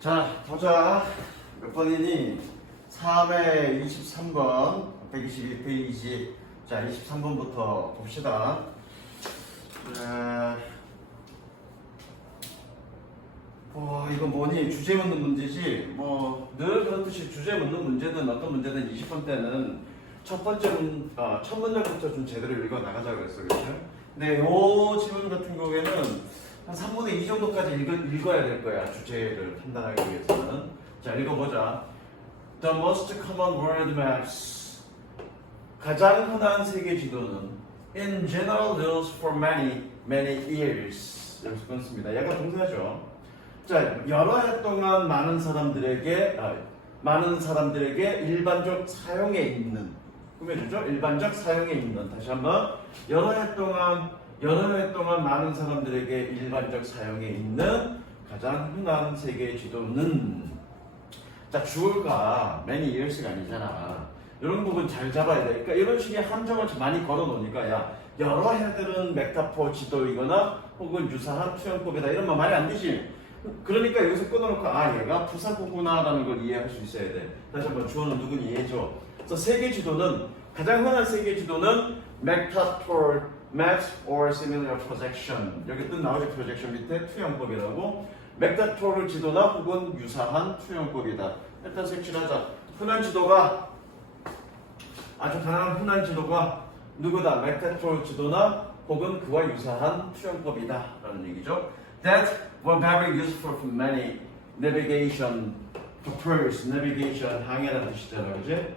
자, 보자. 몇 번이니? 3회 23번, 122페이지. 자, 23번부터 봅시다. 이거 뭐니? 주제 묻는 문제지? 늘 그렇듯이 주제 묻는 문제든 어떤 문제든 20번 때는 첫 문장부터 좀 제대로 읽어 나가자고 그랬어. 그렇죠? 근데 요 질문 같은 경우에는 한 3분의 2 정도까지 읽어야 될 거야. 주제를 판단하기 위해서는. 자, 읽어보자. The most common world maps. 가장 흔한 세계 지도는 in general used for many years. 여기서 끊습니다. 얘가 동사죠. 자, 여러 해 동안 많은 사람들에게 일반적 사용에 있는, 꾸며주죠? 일반적 사용에 있는. 다시 한번. 여러 해 동안 많은 사람들에게 일반적 사용에 있는 가장 흔한 세계 지도는. 자, 주어가 many years가 아니잖아. 이런 부분 잘 잡아야 돼. 그러니까 이런 식의 함정을 많이 걸어 놓으니까, 야, 여러 해들은 메타포 지도이거나 혹은 유사한 투영법이다. 이런 말 말이 안 되지. 그러니까 여기서 끊어놓고, 얘가 부사구구나라는 걸 이해할 수 있어야 돼. 다시 한번 주어는 누구니 이해해줘. 그래서 세계 지도는, 가장 흔한 세계 지도는 메타포 maps or similar projection. 여기 뜻 나오죠? projection 밑에 투영법이라고. 메타토르 지도나 혹은 유사한 투영법이다. 일단 색칠하자. 흔한 지도가, 아주 가능한 흔한 지도가 누구다? 메타토르 지도나 혹은 그와 유사한 투영법이다 라는 얘기죠. That were very useful for many navigation purposes. navigation, 항해라는 뜻이잖아, 그지?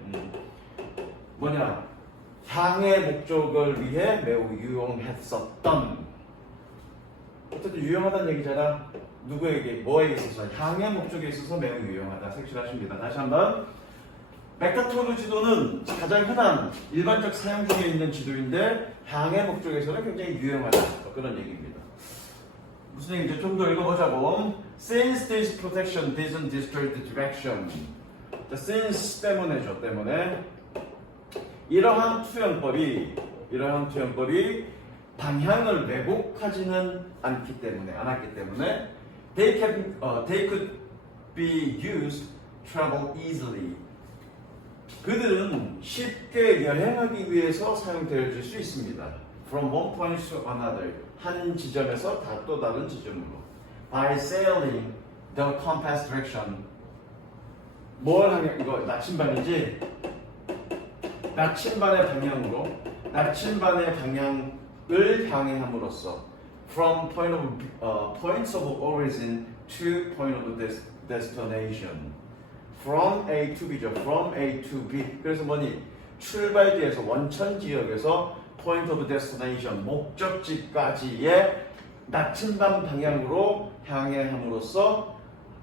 뭐냐? 향해 목적을 위해 매우 유용했었던. 어쨌든 유용하다는 얘기잖아. 누구에게, 뭐에 있어서? 향해 목적에 있어서 매우 유용하다. 색칠하십니다. 다시 한번. 메타토르 지도는 가장 흔한 일반적 사용 중에 있는 지도인데 향해 목적에서는 굉장히 유용하다. 그런 얘기입니다. 무슨 얘기인지 좀 더 읽어보자고. Since this protection doesn't distort the direction. since 때문에죠. 때문에. 이러한 투영법이 방향을 왜곡하지는 않았기 때문에 they could be used to travel easily. 그들은 쉽게 여행하기 위해서 사용되어질 수 있습니다. From one point to another. 한 지점에서 또 다른 지점으로. By sailing the compass direction. 이거 나침반이지? 나침반의 방향을 향해 함으로써 from points of origin to point of destination. From A to B죠. From A to B. 그래서 뭐니? 출발지에서 원천 지역에서 point of destination 목적지까지의 나침반 방향으로 향해함으로써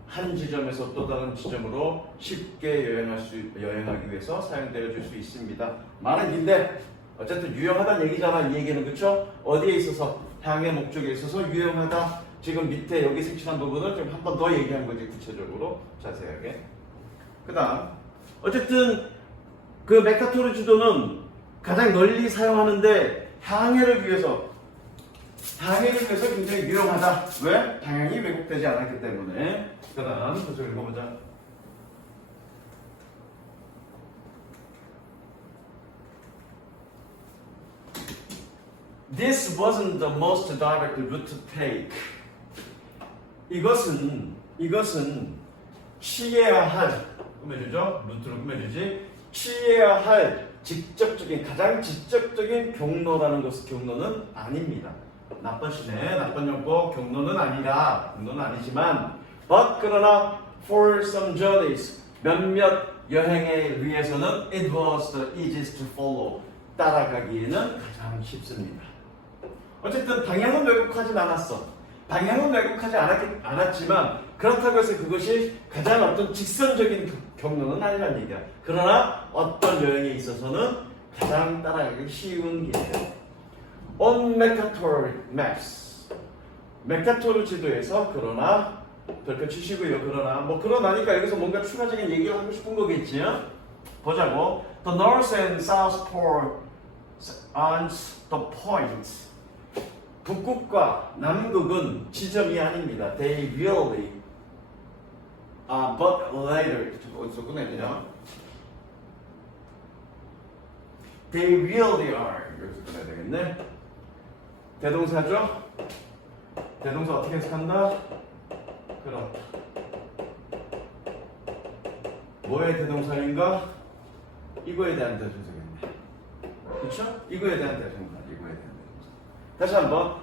한 지점에서 또 다른 지점으로 쉽게 여행하기 위해서 사용되어질 수 있습니다. 말은 긴데 어쨌든 유용하다는 얘기잖아. 이 얘기는. 그쵸? 어디에 있어서? 향해 목적에 있어서 유용하다. 지금 밑에 여기 색칠한 부분을 좀 한 번 더 얘기한 거지. 구체적으로 자세하게. 그 다음 어쨌든 그 메타토르 지도는 가장 널리 사용하는데 향해를 위해서 굉장히 유용하다. 왜? 방향이 왜곡되지 않았기 때문에. 그 다음 계속 읽어보자. This wasn't the most direct route to take. 이것은 취해야 할, 꾸며주죠? 루트로 꾸며주지. 취해야 할 가장 직접적인 경로라는 경로는 아닙니다. 나쁘시네. 나쁜 용법. 경로는 아니지만 but 그러나 for some journeys 몇몇 여행에 위해서는 it was the easiest to follow. 따라가기에는 가장 쉽습니다. 어쨌든 방향은 왜곡하진 않았어. 방향은 왜곡하지 않았지만 그렇다고 해서 그것이 가장 어떤 직선적인 경로는 아니란 얘기야. 그러나 어떤 여행에 있어서는 가장 따라가기 쉬운 길이에요. On Mercator Maps. 메카토르 지도에서 그러나 별표 치시고요. 그러나니까 여기서 뭔가 추가적인 얘기를 하고 싶은 거겠지. 보자고. The North and South Pole aren't the point. 북극과 남극은 지점이 아닙니다. They really but later. 어디서 꺼내야 되냐? They really are. 여기서 꺼내야 되겠네. 대동사죠? 대동사 어떻게 해석한다? 그렇다. 뭐의 대동사인가? 이거에 대한 대동사겠네. 그렇죠? 이거에 대한 대동사. 이거에 대한 대동사. 다시 한번.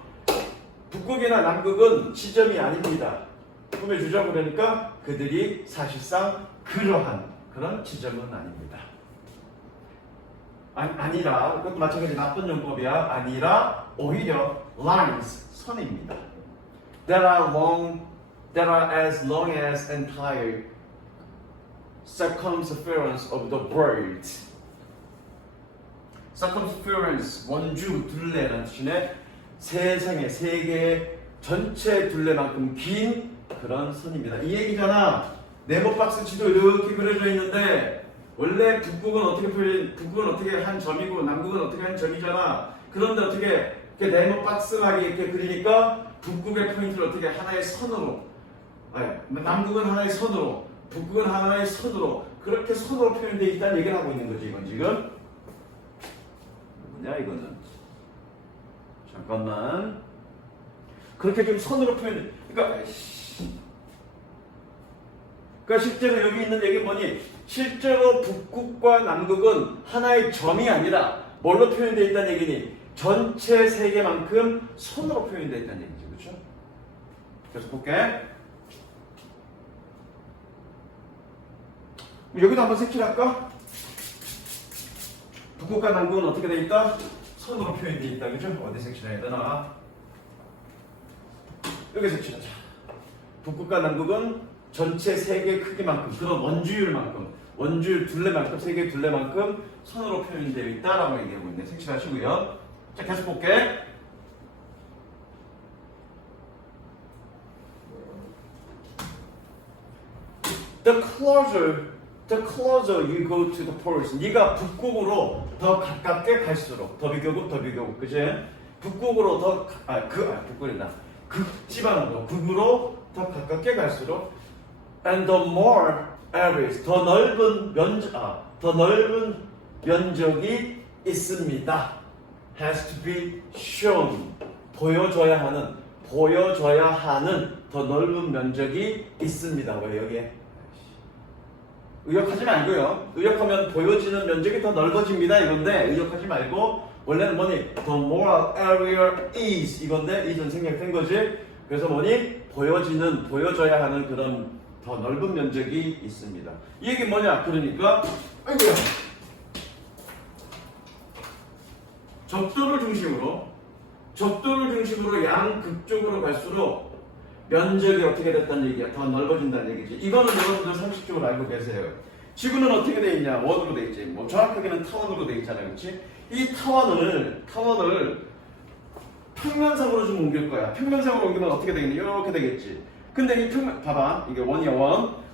북극이나 남극은 지점이 아닙니다. 꾸며주죠. 그러니까 그들이 사실상 그러한 그런 지점은 아닙니다. 아니라, 그것도 마찬가지 나쁜 용법이야. 아니라 오히려 lines, 선입니다. That are as long as entire circumference of the world. circumference, 원주, 둘레라는 뜻이네. 세상의 세계의 전체 둘레만큼 긴 그런 선입니다. 이 얘기잖아. 네모박스 지도 이렇게 그려져 있는데 원래 북극은 어떻게 한 점이고 남극은 어떻게 한 점이잖아. 그런데 어떻게 이렇게 네모박스하게 이렇게 그리니까 북극의 포인트를 어떻게 하나의 선으로, 남극은 하나의 선으로, 북극은 하나의 선으로 그렇게 선으로 표현되어 있다는 얘기를 하고 있는 거지. 이건 지금 뭐냐 이거는. 잠깐만. 그렇게 좀 선으로 표현. 그러니까 실제로 여기 있는 얘기 뭐니? 실제로 북극과 남극은 하나의 점이 아니라 뭘로 표현되어 있다는 얘기니? 전체 세계만큼 선으로 표현되어 있다는 얘기죠. 그렇죠? 그래서 볼게. 여기도 한번 색칠할까? 북극과 남극은 어떻게 되어 있다? 선으로 표현되어 있다. 그죠? 어디 색칠해야 되나? 여기 색칠하자. 북극과 남극은 전체 세계 크기만큼, 그런 원주율 둘레만큼, 세계 둘레만큼 선으로 표현되어 있다라고 얘기하고 있네. 색칠하시고요. 자, 계속 볼게. The closer you go to the poles. 네가 북극으로 더 가깝게 갈수록, 더 비교급, 그치? 북극으로 북극이나 극지방으로, 극으로 더 가깝게 갈수록, and the more areas, 더 넓은 면적이 있습니다. has to be shown, 보여줘야 하는 더 넓은 면적이 있습니다. 왜 여기에? 의역하지 말고요. 의역하면 보여지는 면적이 더 넓어집니다 이건데, 의역하지 말고 원래는 뭐니? The more area is 이건데 is는 생략된 거지. 그래서 뭐니? 보여줘야 하는 그런 더 넓은 면적이 있습니다. 이 얘기 뭐냐? 그러니까 아이고야. 적도를 중심으로 양극쪽으로 갈수록 면적이 어떻게 됐다는 얘기야? 더 넓어진다는 얘기지. 이거는 여러분들 상식적으로 알고 계세요. 지구는 어떻게 돼 있냐? 원으로 돼 있지. 뭐 정확하게는 타원으로 돼 있잖아요. 그렇지? 이 타원을 평면상으로 좀 옮길 거야. 평면상으로 옮기면 어떻게 되겠니? 이렇게 되겠지. 근데 이 봐봐. 이게 원이야,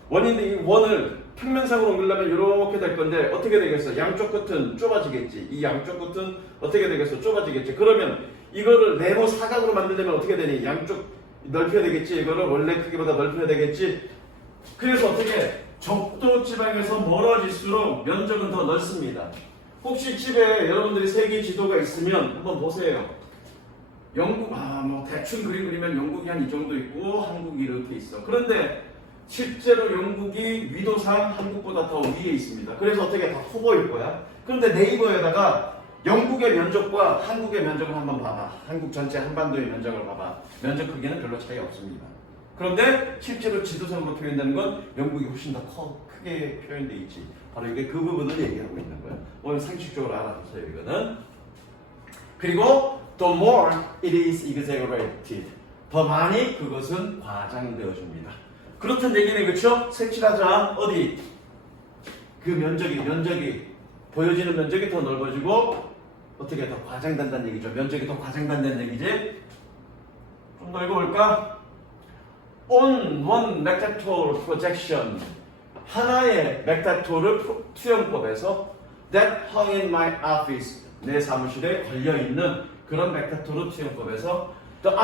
원인데 이 원을 평면상으로 옮기려면 이렇게 될 건데 어떻게 되겠어? 양쪽 끝은 좁아지겠지. 이 양쪽 끝은 어떻게 되겠어? 좁아지겠지. 그러면 이거를 네모 사각으로 만들려면 어떻게 되니? 양쪽 넓혀야 되겠지. 이거를 원래 크기보다 넓혀야 되겠지. 그래서 어떻게? 적도 지방에서 멀어질수록 면적은 더 넓습니다. 혹시 집에 여러분들이 세계 지도가 있으면 한번 보세요. 영국, 뭐 대충 그림 그리면 영국이 한 이 정도 있고 한국이 이렇게 있어. 그런데 실제로 영국이 위도상 한국보다 더 위에 있습니다. 그래서 어떻게 다 커 보일 거야. 그런데 네이버에다가 영국의 면적과 한국의 면적을 한번 봐봐. 한국 전체 한반도의 면적을 봐봐. 면적 크기는 별로 차이 없습니다. 그런데 실제로 지도상으로 표현되는 건 영국이 훨씬 더 크게 표현되어 있지. 바로 이게 그 부분을 얘기하고 있는 거야. 오늘 상식적으로 알아두세요, 이거는. 그리고 the more it is exaggerated. 더 많이 그것은 과장되어줍니다. 그렇단 얘기네, 그쵸? 색칠하자. 어디? 그 면적이 보여지는 면적이 더 넓어지고 어떻게 더 과장된다는 얘기죠. 면적이 더 과장된다는 얘기지. 좀 더 읽어볼까? On one vector projection, 하나의 벡터를 투영법에서 that hung in my office, 내 사무실에 걸려있는 그런 벡터 투영법에서 the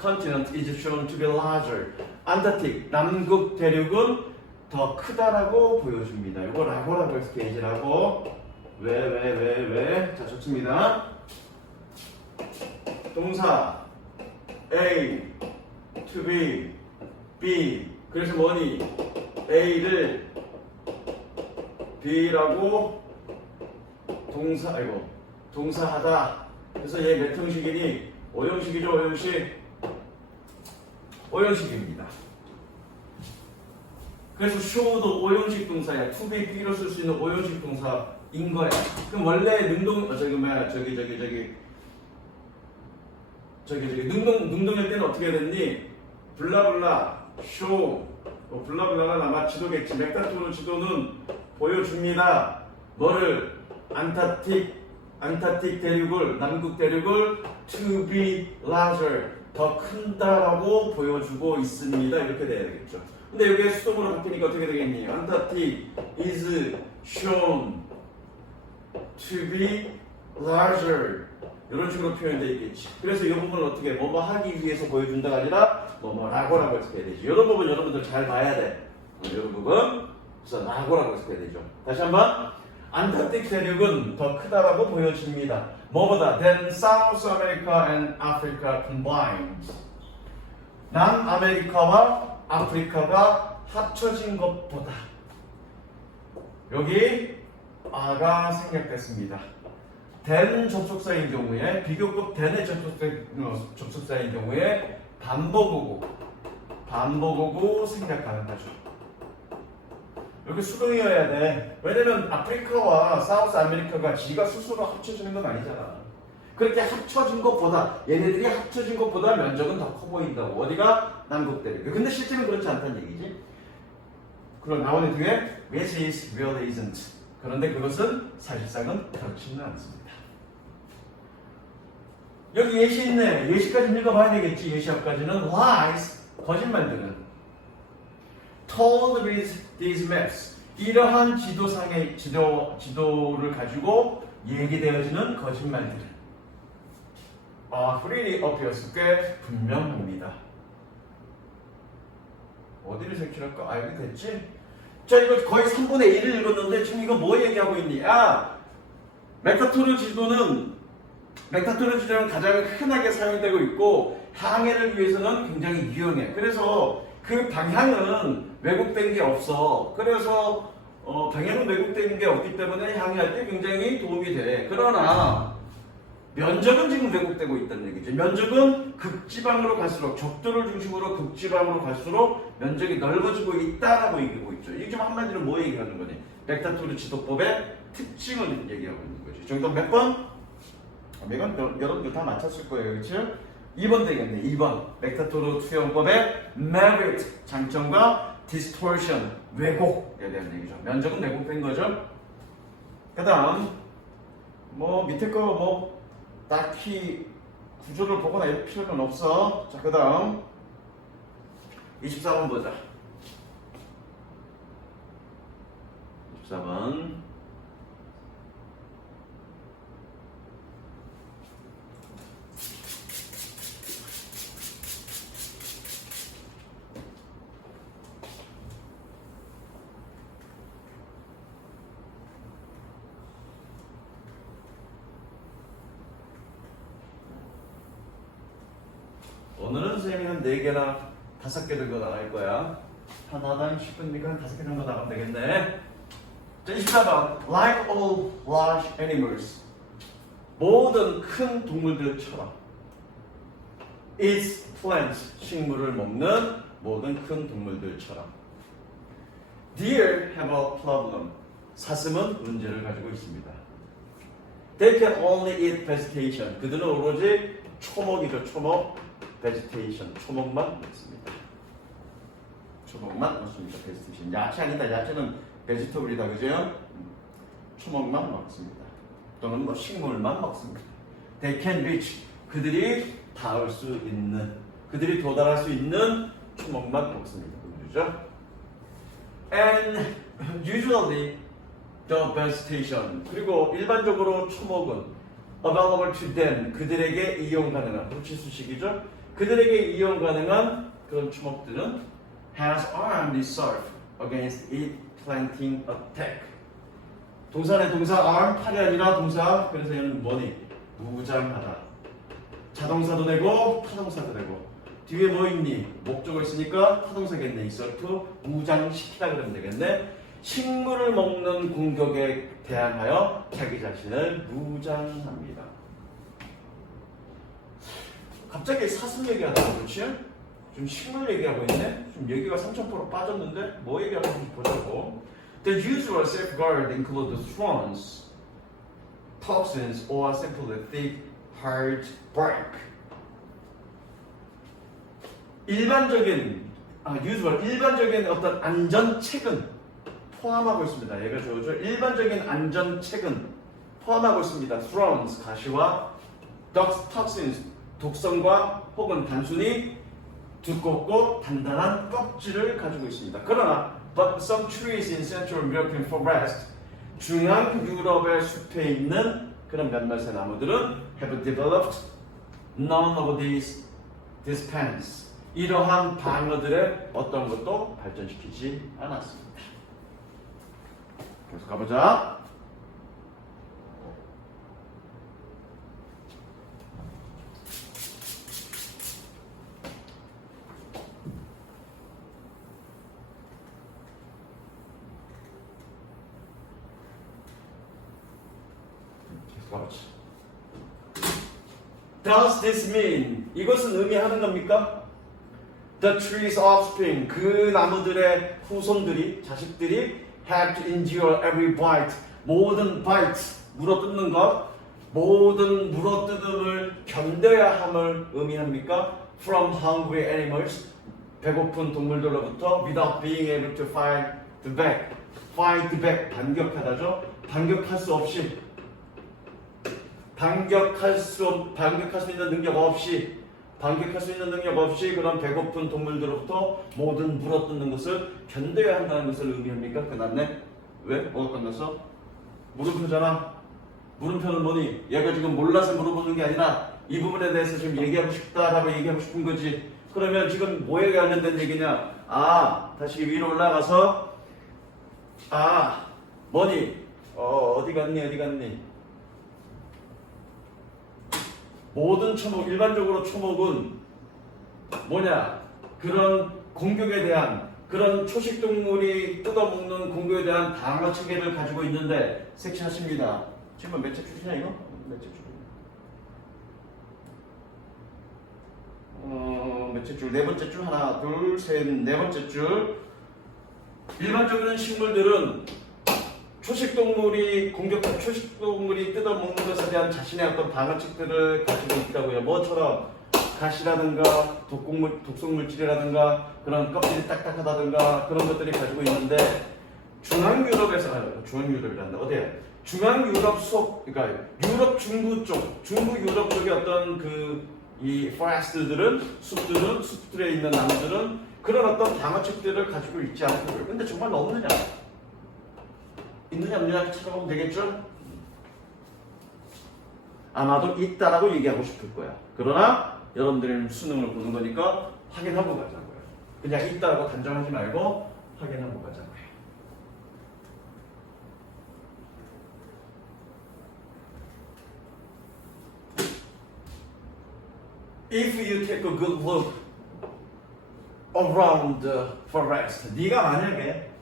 continent is shown to be larger. 안타틱, 남극 대륙은 더 크다라고 보여줍니다. 이거 라고라고 해서 게이지라고. 왜? 자, 좋습니다. 동사 A, to be, B. 그래서 뭐니? A를 B라고 동사하다. 그래서 얘 몇 형식이니? 5형식이죠, 5형식. 5형식입니다. 그래서 show도 5형식 동사야. to be, B로 쓸 수 있는 5형식 동사인 거야. 그럼 원래 능동일 때는 어떻게 됐니? 블라블라, show, 블라블라는 아마 지도겠지. 맥다토르 지도는 보여줍니다. 뭐를? 안타틱 대륙을, 남극 대륙을 to be larger, 더 큰다라고 보여주고 있습니다. 이렇게 돼야 되겠죠. 근데 여기에 수동으로 바뀌니까 어떻게 되겠니? 안타틱 is shown to be larger. 이런 식으로 표현되어 있겠지. 그래서 이 부분을 어떻게 뭐뭐 하기 위해서 보여준다가 아니라 뭐뭐라고라고 해석해야 되지. 이런 부분 여러분들 잘 봐야 돼. 이런 부분 그래서 라고라고 해석해야 되죠. 다시 한번. 안타틱 대륙은 더 크다라고 보여집니다. 뭐보다? than South America and Africa combined. 남아메리카와 아프리카가 합쳐진 것보다. 여기 아가 생략됐습니다. than 접속사인 경우에, 비교급 than의 접속사인 경우에 반복어구 생략하는 거죠. 여기 수동이어야 돼. 왜냐면 아프리카와 사우스 아메리카가 지가 스스로 합쳐지는 건 아니잖아. 그렇게 합쳐진 것보다, 얘네들이 합쳐진 것보다 면적은 더 커 보인다고. 어디가? 남극 대륙. 근데 실제는 그렇지 않다는 얘기지. 그럼 나오는 뒤에 which is, really isn't. 그런데 그것은 사실상은 그렇지는 않습니다. 여기 예시 있네. 예시까지 읽어봐야 되겠지. 예시 앞까지는 lies, 거짓말들은 told with these maps. 이러한 지도상의 지도를 가지고 얘기되어지는 거짓말들. freely appears, 꽤 분명합니다. 어디를 색칠할까? 여기 됐지? 자, 이거 거의 3분의 1을 읽었는데 지금 이거 뭐 얘기하고 있니? 맥타토르 지도는 가장 흔하게 사용되고 있고 항해를 위해서는 굉장히 유용해. 그래서 그 방향은 왜곡된 게 없어. 그래서 방향은 왜곡된 게 없기 때문에 항해할 때 굉장히 도움이 돼. 그러나 면적은 지금 왜곡되고 있다는 얘기죠. 면적은 극지방으로 갈수록, 적도를 중심으로 극지방으로 갈수록 면적이 넓어지고 있다라고 얘기하고 있죠. 이게 좀 한마디로 뭐 얘기하는 거니? 맥타토르 지도법의 특징을 얘기하고 있는 거죠. 정답 몇 번? 이건 여러분들 다 맞췄을 거예요. 그렇죠? 2번 되겠네. 2번. 맥타토르 투영법의 merit, 장점과 distortion, 왜곡에 대한 얘기죠. 면적은 왜곡된 거죠. 그 다음 밑에 거 딱히 구조를 보거나 이럴 필요는 없어. 자, 그 다음 24번 보자. 24번. 오늘은 선생님은 4개나 5개 정도 나갈 거야. 하나당 10분이니까 한 5개 정도 나가면 되겠네. 자, 24번. Like all large animals. 모든 큰 동물들처럼. Eats plants. 식물을 먹는 모든 큰 동물들처럼. Deer have a problem. 사슴은 문제를 가지고 있습니다. They can only eat vegetation. 그들은 오로지 초목이죠. 초목. vegetation. 초목만 먹습니다. 초목만 먹습니다. vegetation. 야채 아니다. 야채는 vegetable이다. 그죠? 초목만 먹습니다. 또는 식물만 먹습니다. They can reach. 그들이 닿을 수 있는, 그들이 도달할 수 있는 초목만 먹습니다. 그죠? And usually the vegetation. 그리고 일반적으로 초목은 available to them. 그들에게 이용 가능한. 불치수식이죠. 그들에게 이용 가능한 그런 주먹들은 has armed itself against it planting attack. 동사네 동사 arm 팔이 아니라 동사. 그래서 얘는 뭐니? 무장하다. 자동사도 되고 타동사도 되고. 뒤에 뭐 있니? 목적어 있으니까 타동사겠네. itself 무장시키다 그러면 되겠네. 식물을 먹는 공격에 대항하여 자기 자신을 무장합니다. 갑자기 사슴 얘기하다가 그렇지? 좀 식물 얘기하고 있네? 좀 얘기가 3000% 빠졌는데 뭐 얘기하고 있는지 보자고. The usual safeguard include thorns, toxins, or simply thick, hard bark. 일반적인 어떤 안전책은 포함하고 있습니다. 얘가 저죠. 일반적인 안전책은 포함하고 있습니다. thorns, 가시와 toxins, 독성과 혹은 단순히 두껍고 단단한 껍질을 가지고 있습니다. 그러나 but some trees in Central European forest, 중앙 유럽의 숲에 있는 그런 몇몇의 나무들은 have developed none of these defense. 이러한 방어들의 어떤 것도 발전시키지 않았습니다. 계속 가보자. Does this mean? 이것은 의미하는 겁니까? The tree's offspring, 그 나무들의 후손들이, 자식들이 have to endure every bite, 모든 bite, 물어뜯는 것, 모든 물어뜯음을 견뎌야 함을 의미합니까? From hungry animals, 배고픈 동물들로부터 without being able to fight back, 반격하다죠? 반격할 수 없이, 반격할 수 있는 능력 없이 그런 배고픈 동물들로부터 모든 물어뜯는 것을 견뎌야 한다는 것을 의미합니까? 끝났네? 왜? 뭐가 끝났어? 물음표잖아. 물음표는 뭐니? 얘가 지금 몰라서 물어보는 게 아니라 이 부분에 대해서 지금 얘기하고 싶다라고 얘기하고 싶은 거지. 그러면 지금 뭐에 관련된 얘기냐? 다시 위로 올라가서 뭐니? 어디 갔니? 모든 초목, 일반적으로 초목은 뭐냐? 그런 공격에 대한, 그런 초식동물이 뜯어먹는 공격에 대한 방어 체계를 가지고 있는데 섹시하십니다. 지금 몇째 줄이냐 이거? 몇째 줄? 몇째 줄? 네 번째 줄. 하나, 둘, 셋, 네 번째 줄. 일반적인 식물들은 초식동물이 뜯어먹는 것에 대한 자신의 어떤 방어책들을 가지고 있다고요. 뭐처럼 가시라든가 독성물질이라든가 그런 껍질이 딱딱하다든가 그런 것들이 가지고 있는데 중앙유럽이란다. 어디야? 중앙유럽 그러니까 유럽 중부 유럽 쪽의 어떤 이 포레스트들은 숲들에 있는 나무들은 그런 어떤 방어책들을 가지고 있지 않고요. 근데 정말 없느냐? 있느냐 없느냐 찾아보면 되겠죠? 아마도 있다라고 얘기하고 싶을 거야. 그러나 여러분들이 수능을 보는 거니까 확인하고 가자고요. 그냥 있다라고 단정하지 말고 확인하고 가자고요. If you take a good look around the forest, 네가 만약에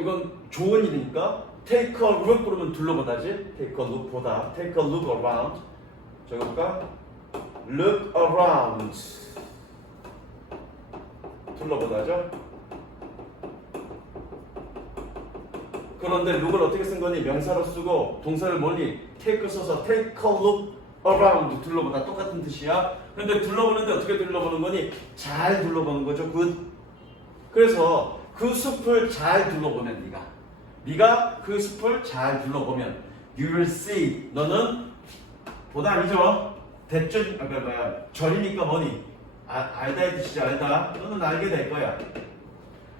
이건 좋은 일이니까 take a look 그러면 둘러보다지. take a look 보다. take a look around. 적어볼까? look around. 둘러보다죠. 그런데 look을 어떻게 쓴 거니? 명사로 쓰고 동사를 뭐니? take 써서 take a look around. 둘러보다. 똑같은 뜻이야. 그런데 둘러보는데 어떻게 둘러보는 거니? 잘 둘러보는 거죠. 그래서 그 숲을 잘 둘러보면 네가 그 숲을 잘 둘러보면 you will see. 너는 보다 아니죠. 대절 절이니까 뭐니? 알다의 뜻이지. 알다. 너는 알게 될 거야.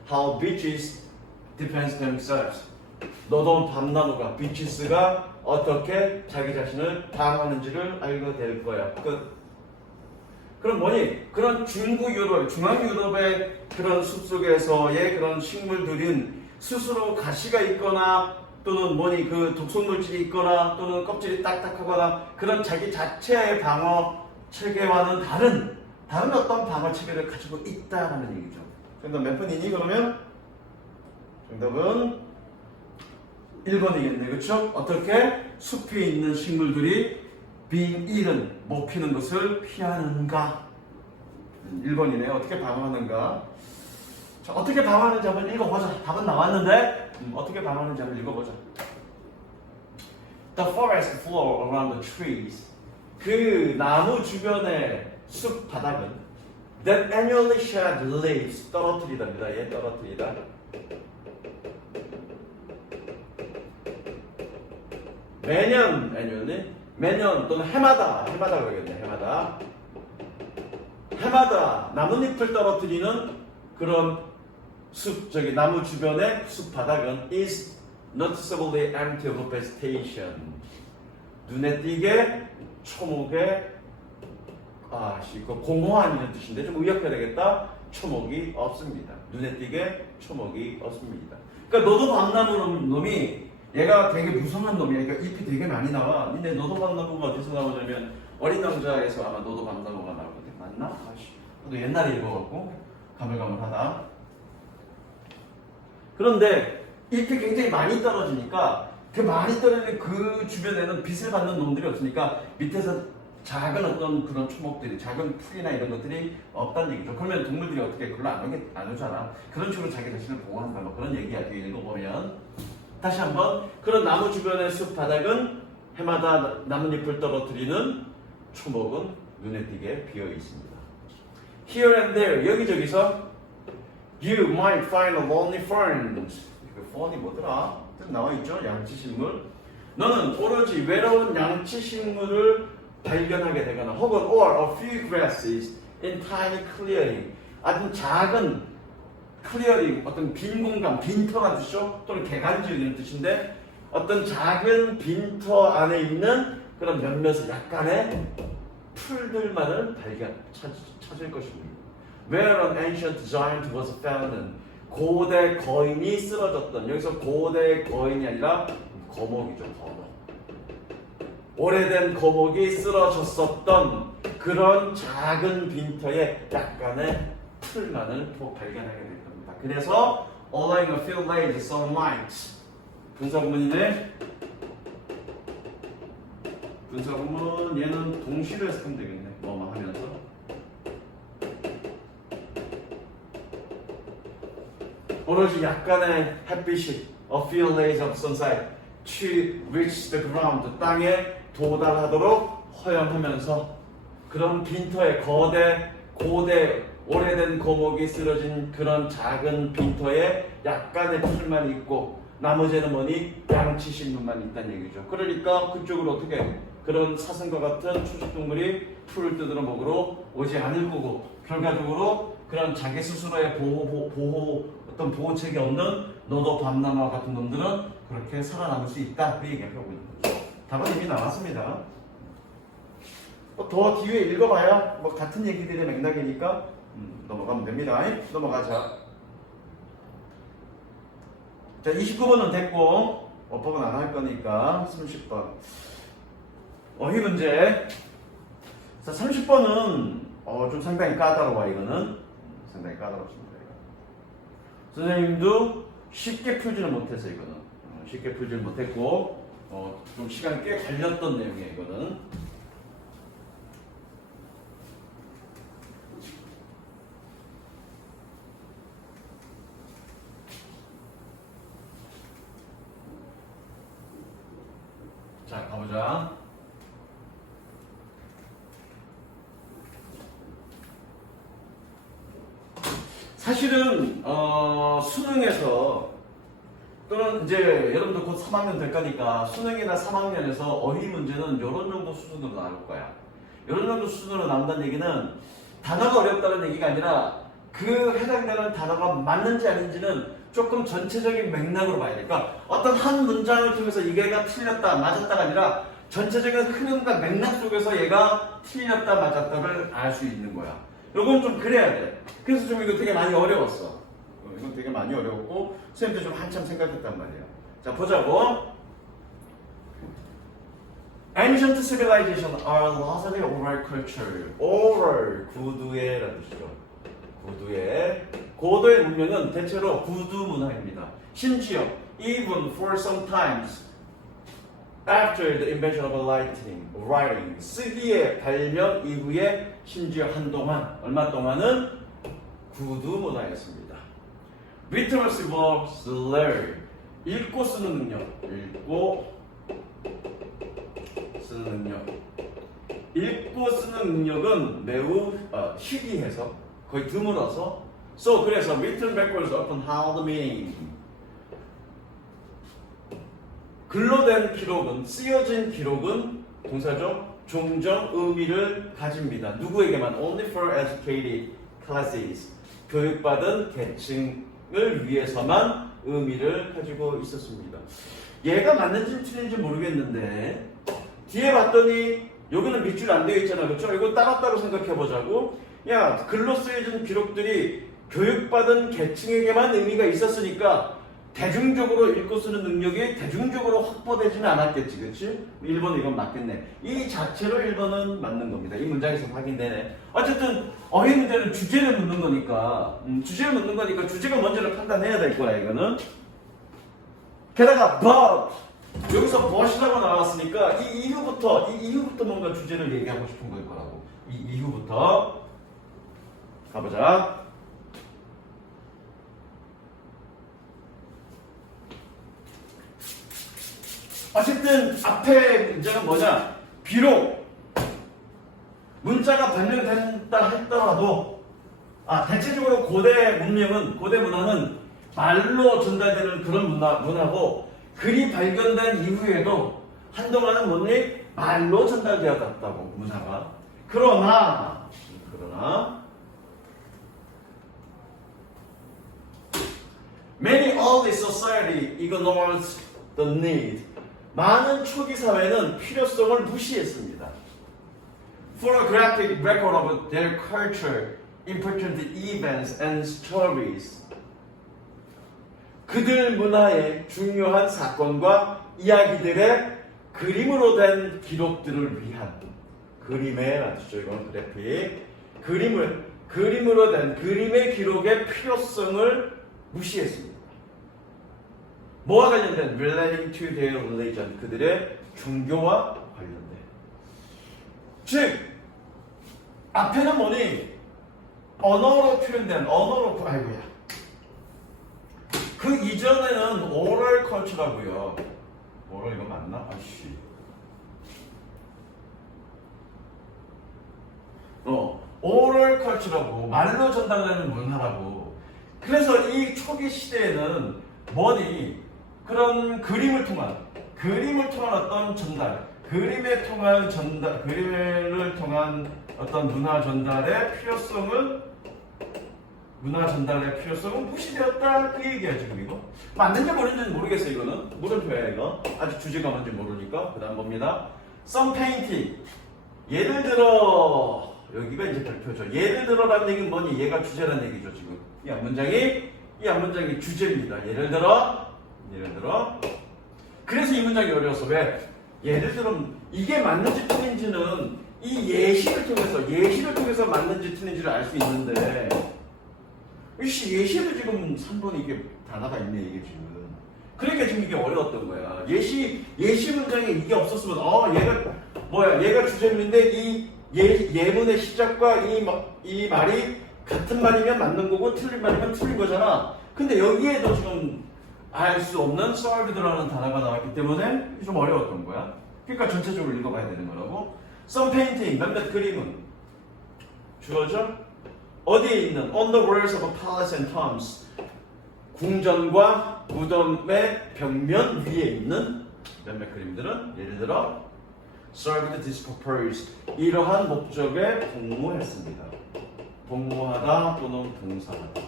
How beaches defend themselves. 너도 밤나무가 beaches가 어떻게 자기 자신을 방어하는지를 알게 될 거야. 그럼 뭐니? 그런 중부 유럽, 중앙 유럽의 그런 숲속에서의 그런 식물들은 스스로 가시가 있거나 또는 뭐니 그 독성물질이 있거나 또는 껍질이 딱딱하거나 그런 자기 자체의 방어 체계와는 다른 어떤 방어 체계를 가지고 있다라는 얘기죠. 정답 몇 번이니 그러면? 정답은 1번이겠네. 그렇죠? 어떻게 숲에 있는 식물들이 being eaten, 먹히는 것을 피하는가? 1번이네. 어떻게 방어하는가? 자, 어떻게 방어하는지 한번 읽어보자. 답은 나왔는데 어떻게 방어하는지 한번 읽어보자. The forest floor around the trees. 그 나무 주변의 숲 바닥은 that annually shed leaves. 떨어뜨리답니다. 얘 떨어뜨리다. 매년 annually 매년 또는 해마다 그러겠네. 해마다 나뭇잎을 떨어뜨리는 그런 나무 주변의 숲 바닥은 is noticeably empty of vegetation. 눈에 띄게 초목에 이거 공허한 이런 뜻인데 좀 의역해야 되겠다. 초목이 없습니다. 눈에 띄게 초목이 없습니다. 그러니까 노도밤나무 놈이 얘가 되게 무성한 놈이야. 그러니까 잎이 되게 많이 나와. 근데 노도밤나무가 어디서 나오냐면 어린 왕자에서 아마 노도밤나무가 나오거든. 맞나? 또 옛날에 읽어갖고 가물가물하다. 그런데 잎이 굉장히 많이 떨어지니까 그 많이 떨어지는 그 주변에는 빛을 받는 놈들이 없으니까 밑에서 작은 어떤 그런 초목들이 작은 풀이나 이런 것들이 없다는 얘기죠. 그러면 동물들이 어떻게 별로 안 오잖아. 그런 식으로 자기 자신을 보호한다. 뭐 그런 얘기야. 뒤에 읽어보면 다시 한번 그런 나무 주변의 숲 바닥은 해마다 나뭇잎을 떨어뜨리는 초목은 눈에 띄게 비어 있습니다. Here and there 여기저기서 you might find a lonely ferns. fern이 뭐더라? 나와 있죠. 양치식물. 너는 오로지 외로운 양치식물을 발견하게 되거나 혹은 or a few grasses in tiny clearing. 아주 작은 클리어링, 어떤 빈 공간, 빈터란 뜻이죠. 또는 개간지역 이런 뜻인데 어떤 작은 빈터 안에 있는 그런 몇몇의 약간의 풀들만을 찾을 것입니다. Where an ancient giant was found. 고대 거인이 쓰러졌던, 여기서 고대 거인이 아니라 거목이죠. 거목. 오래된 거목이 쓰러졌었던 그런 작은 빈터에 약간의 풀만을 발견하게 될 겁니다. 그래서 allowing a few rays of sunlight. 분사구문이네. 분사구문 얘는 동시로 했으면 되겠네. 뭐뭐 하면서. 오로지 약간의 햇빛이 a few rays of sunlight to reach the ground. 땅에 도달하도록 허용하면서 그런 빈터에 고대 오래된 거목이 쓰러진 그런 작은 빈터에 약간의 풀만 있고 나머지는 뭐니 양치식물만 있다는 얘기죠. 그러니까 그쪽으로 어떻게 그런 사슴과 같은 초식동물이 풀을 뜯으러 먹으러 오지 않을 거고 결과적으로 그런 자기 스스로의 어떤 보호책이 없는 노도밤나무와 같은 놈들은 그렇게 살아남을 수 있다. 그 얘기하고 있는 거죠. 답은 이미 나왔습니다. 더 뒤에 읽어봐야 뭐 같은 얘기들의 맥락이니까 넘어가면 됩니다. 넘어가자. 자, 29번은 됐고 어법은 안 할 거니까 30번 어휘 문제. 자, 30번은 좀 상당히 까다로워. 이거는 상당히 까다롭습니다. 선생님도 쉽게 풀지는 못해서 이거는 쉽게 풀지는 못했고 좀 시간 꽤 걸렸던 내용이에요. 이거는 자, 가보자. 사실은 수능에서 또는 이제 여러분들 곧 3학년 될 거니까 수능이나 3학년에서 어휘 문제는 이런 정도 수준으로 나올 거야. 이런 정도 수준으로 나온다는 얘기는 단어가 어렵다는 얘기가 아니라 그 해당되는 단어가 맞는지 아닌지는 조금 전체적인 맥락으로 봐야 되니까 어떤 한 문장을 통해서 이게가 틀렸다 맞았다가 아니라 전체적인 흐름과 맥락 속에서 얘가 틀렸다 맞았다를 알 수 있는 거야. 요건 좀 그래야 돼. 그래서 좀 이거 되게 많이 어려웠어. 이건 되게 많이 어려웠고 선생님도 좀 한참 생각했단 말이야. 자 보자고. Ancient civilization are largely oral culture. oral 구두의라는 뜻이죠. 구두의 고도의 문명은 대체로 구두 문화입니다. 심지어 even for some times after the invention of writing 쓰기의 발명 이후에 심지어 한동안 얼마 동안은 구두 문화였습니다. literacy was learned 읽고 쓰는 능력 읽고 쓰는 능력 읽고 쓰는 능력은 매우 희귀해서 거의 드물어서 그래서 written backwards upon hard meaning 글로 된 기록은 쓰여진 기록은 동사죠. 종종 의미를 가집니다. 누구에게만 only for educated classes 교육받은 계층을 위해서만 의미를 가지고 있었습니다. 얘가 맞는지 틀린지 모르겠는데 뒤에 봤더니 여기는 밑줄 안 되어 있잖아. 그렇죠? 이거 따로 생각해 보자고. 야, 글로 쓰여진 기록들이 교육받은 계층에게만 의미가 있었으니까 대중적으로 읽고 쓰는 능력이 대중적으로 확보되지는 않았겠지. 그렇지? 1번 이건 맞겠네. 이 자체로 1번은 맞는 겁니다. 이 문장에서 확인되네. 어쨌든 어휘 문제는 주제를 묻는 거니까 주제를 묻는 거니까 주제가 뭔지를 판단해야 될 거야. 이거는. 게다가 but 여기서 but이라고 나왔으니까 이 이후부터 뭔가 주제를 얘기하고 싶은 걸 거라고. 이 이후부터 가보자. 어쨌든 앞에 문제는 뭐냐? 비록 문자가 발명된다 했더라도 대체적으로 고대 문화는 말로 전달되는 그런 문화고 글이 발견된 이후에도 한동안은 뭐니? 말로 전달되었다고 문화가. 그러나 many early society ignores the need. 많은 초기 사회는 필요성을 무시했습니다. For a graphic record of their culture, important events and stories. 그들 문화의 중요한 사건과 이야기들의 그림으로 된 기록들을 위한 그림의 라디죠. 이건 그래픽. 그림으로 된 그림의 기록의 필요성을 무시했습니다. 뭐와 관련된? relating to their religion. 그들의 종교와 관련된. 즉 앞에는 뭐니? 언어로 표현된 아이고야. 그 이전에는 oral culture라고요. oral 이거 맞나? 아씨. oral culture라고 말로 전달되는 문화라고. 그래서 이 초기 시대에는 뭐니? 그런 그림을 통한 어떤 전달, 그림을 통한 어떤 문화 전달의 필요성은 무시되었다. 그 얘기야 지금 이거. 맞는지 모르는지 모르겠어. 이거는 물음표야 이거. 아직 주제가 뭔지 모르니까. 그 다음 봅니다. Some painting. 예를 들어 여기가 이제 별표죠. 예를 들어라는 얘기는 뭐니? 얘가 주제라는 얘기죠 지금. 이 한 문장이 주제입니다. 예를 들어. 그래서 이 문장이 어려웠어. 왜? 예를 들어 이게 맞는지 틀린지는 이 예시를 통해서 맞는지 틀린지를 알 수 있는데 예시를 지금 3번에 이게 단어가 있네 이게 지금. 그러니까 지금 이게 어려웠던 거야. 예시 문장에 이게 없었으면 얘가 주제문인데 이 예문의 시작과 이 말이 같은 말이면 맞는 거고 틀린 말이면 틀린 거잖아. 근데 여기에도 지금 알 수 없는 solved라는 단어가 나왔기 때문에 좀 어려웠던 거야. 그러니까 전체적으로 읽어봐야 되는 거라고. Some painting, 몇몇 그림은 주어져? 어디에 있는? On the walls of a palace and tombs. 궁전과 무덤의 벽면 위에 있는 몇몇 그림들은 예를 들어 served this purpose. 이러한 목적에 복무했습니다. 복무하다 또는 봉사하다.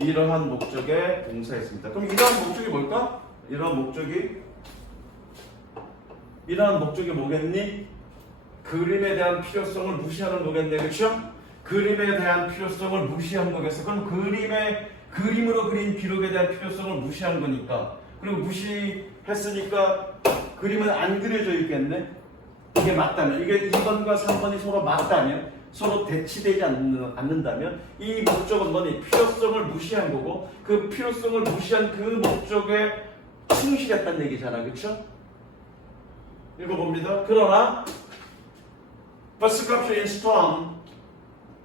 이러한 목적의 동사였습니다. 그럼 이러한 목적이 뭘까? 이러한 목적이 뭐겠니? 그림에 대한 필요성을 무시하는 거겠네, 그렇죠? 그림에 대한 필요성을 무시한 거겠어. 그럼 그림으로 그린 기록에 대한 필요성을 무시한 거니까. 그리고 무시했으니까 그림은 안 그려져 있겠네. 이게 맞다면, 이게 2번과 3번이 서로 맞다면, 서로 대치되지 않는다면 이 목적은 뭐니? 필요성을 무시한 거고 그 필요성을 무시한 그 목적에 충실했다는 얘기잖아, 그렇죠? 읽어봅니다. 그러나 But sculpture in stone,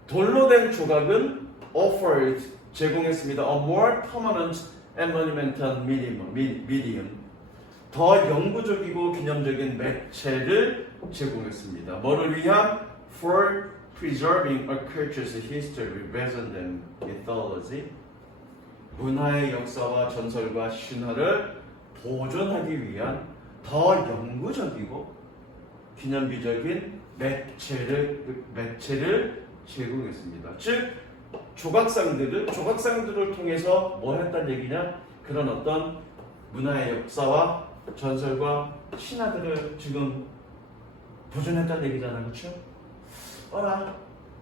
돌로 된 조각은 offered, 제공했습니다. A more permanent and monumental medium, 더 영구적이고 기념적인 매체를 제공했습니다. 뭐를 위한? For preserving a culture's history rather than mythology, 문화의 역사와 전설과 신화를 보존하기 위한 더 영구적이고 기념비적인 매체를 제공했습니다. 즉 조각상들을 통해서 뭐 했단 얘기냐? 그런 어떤 문화의 역사와 전설과 신화들을 지금 보존했단 얘기잖아, 그렇죠? 어라,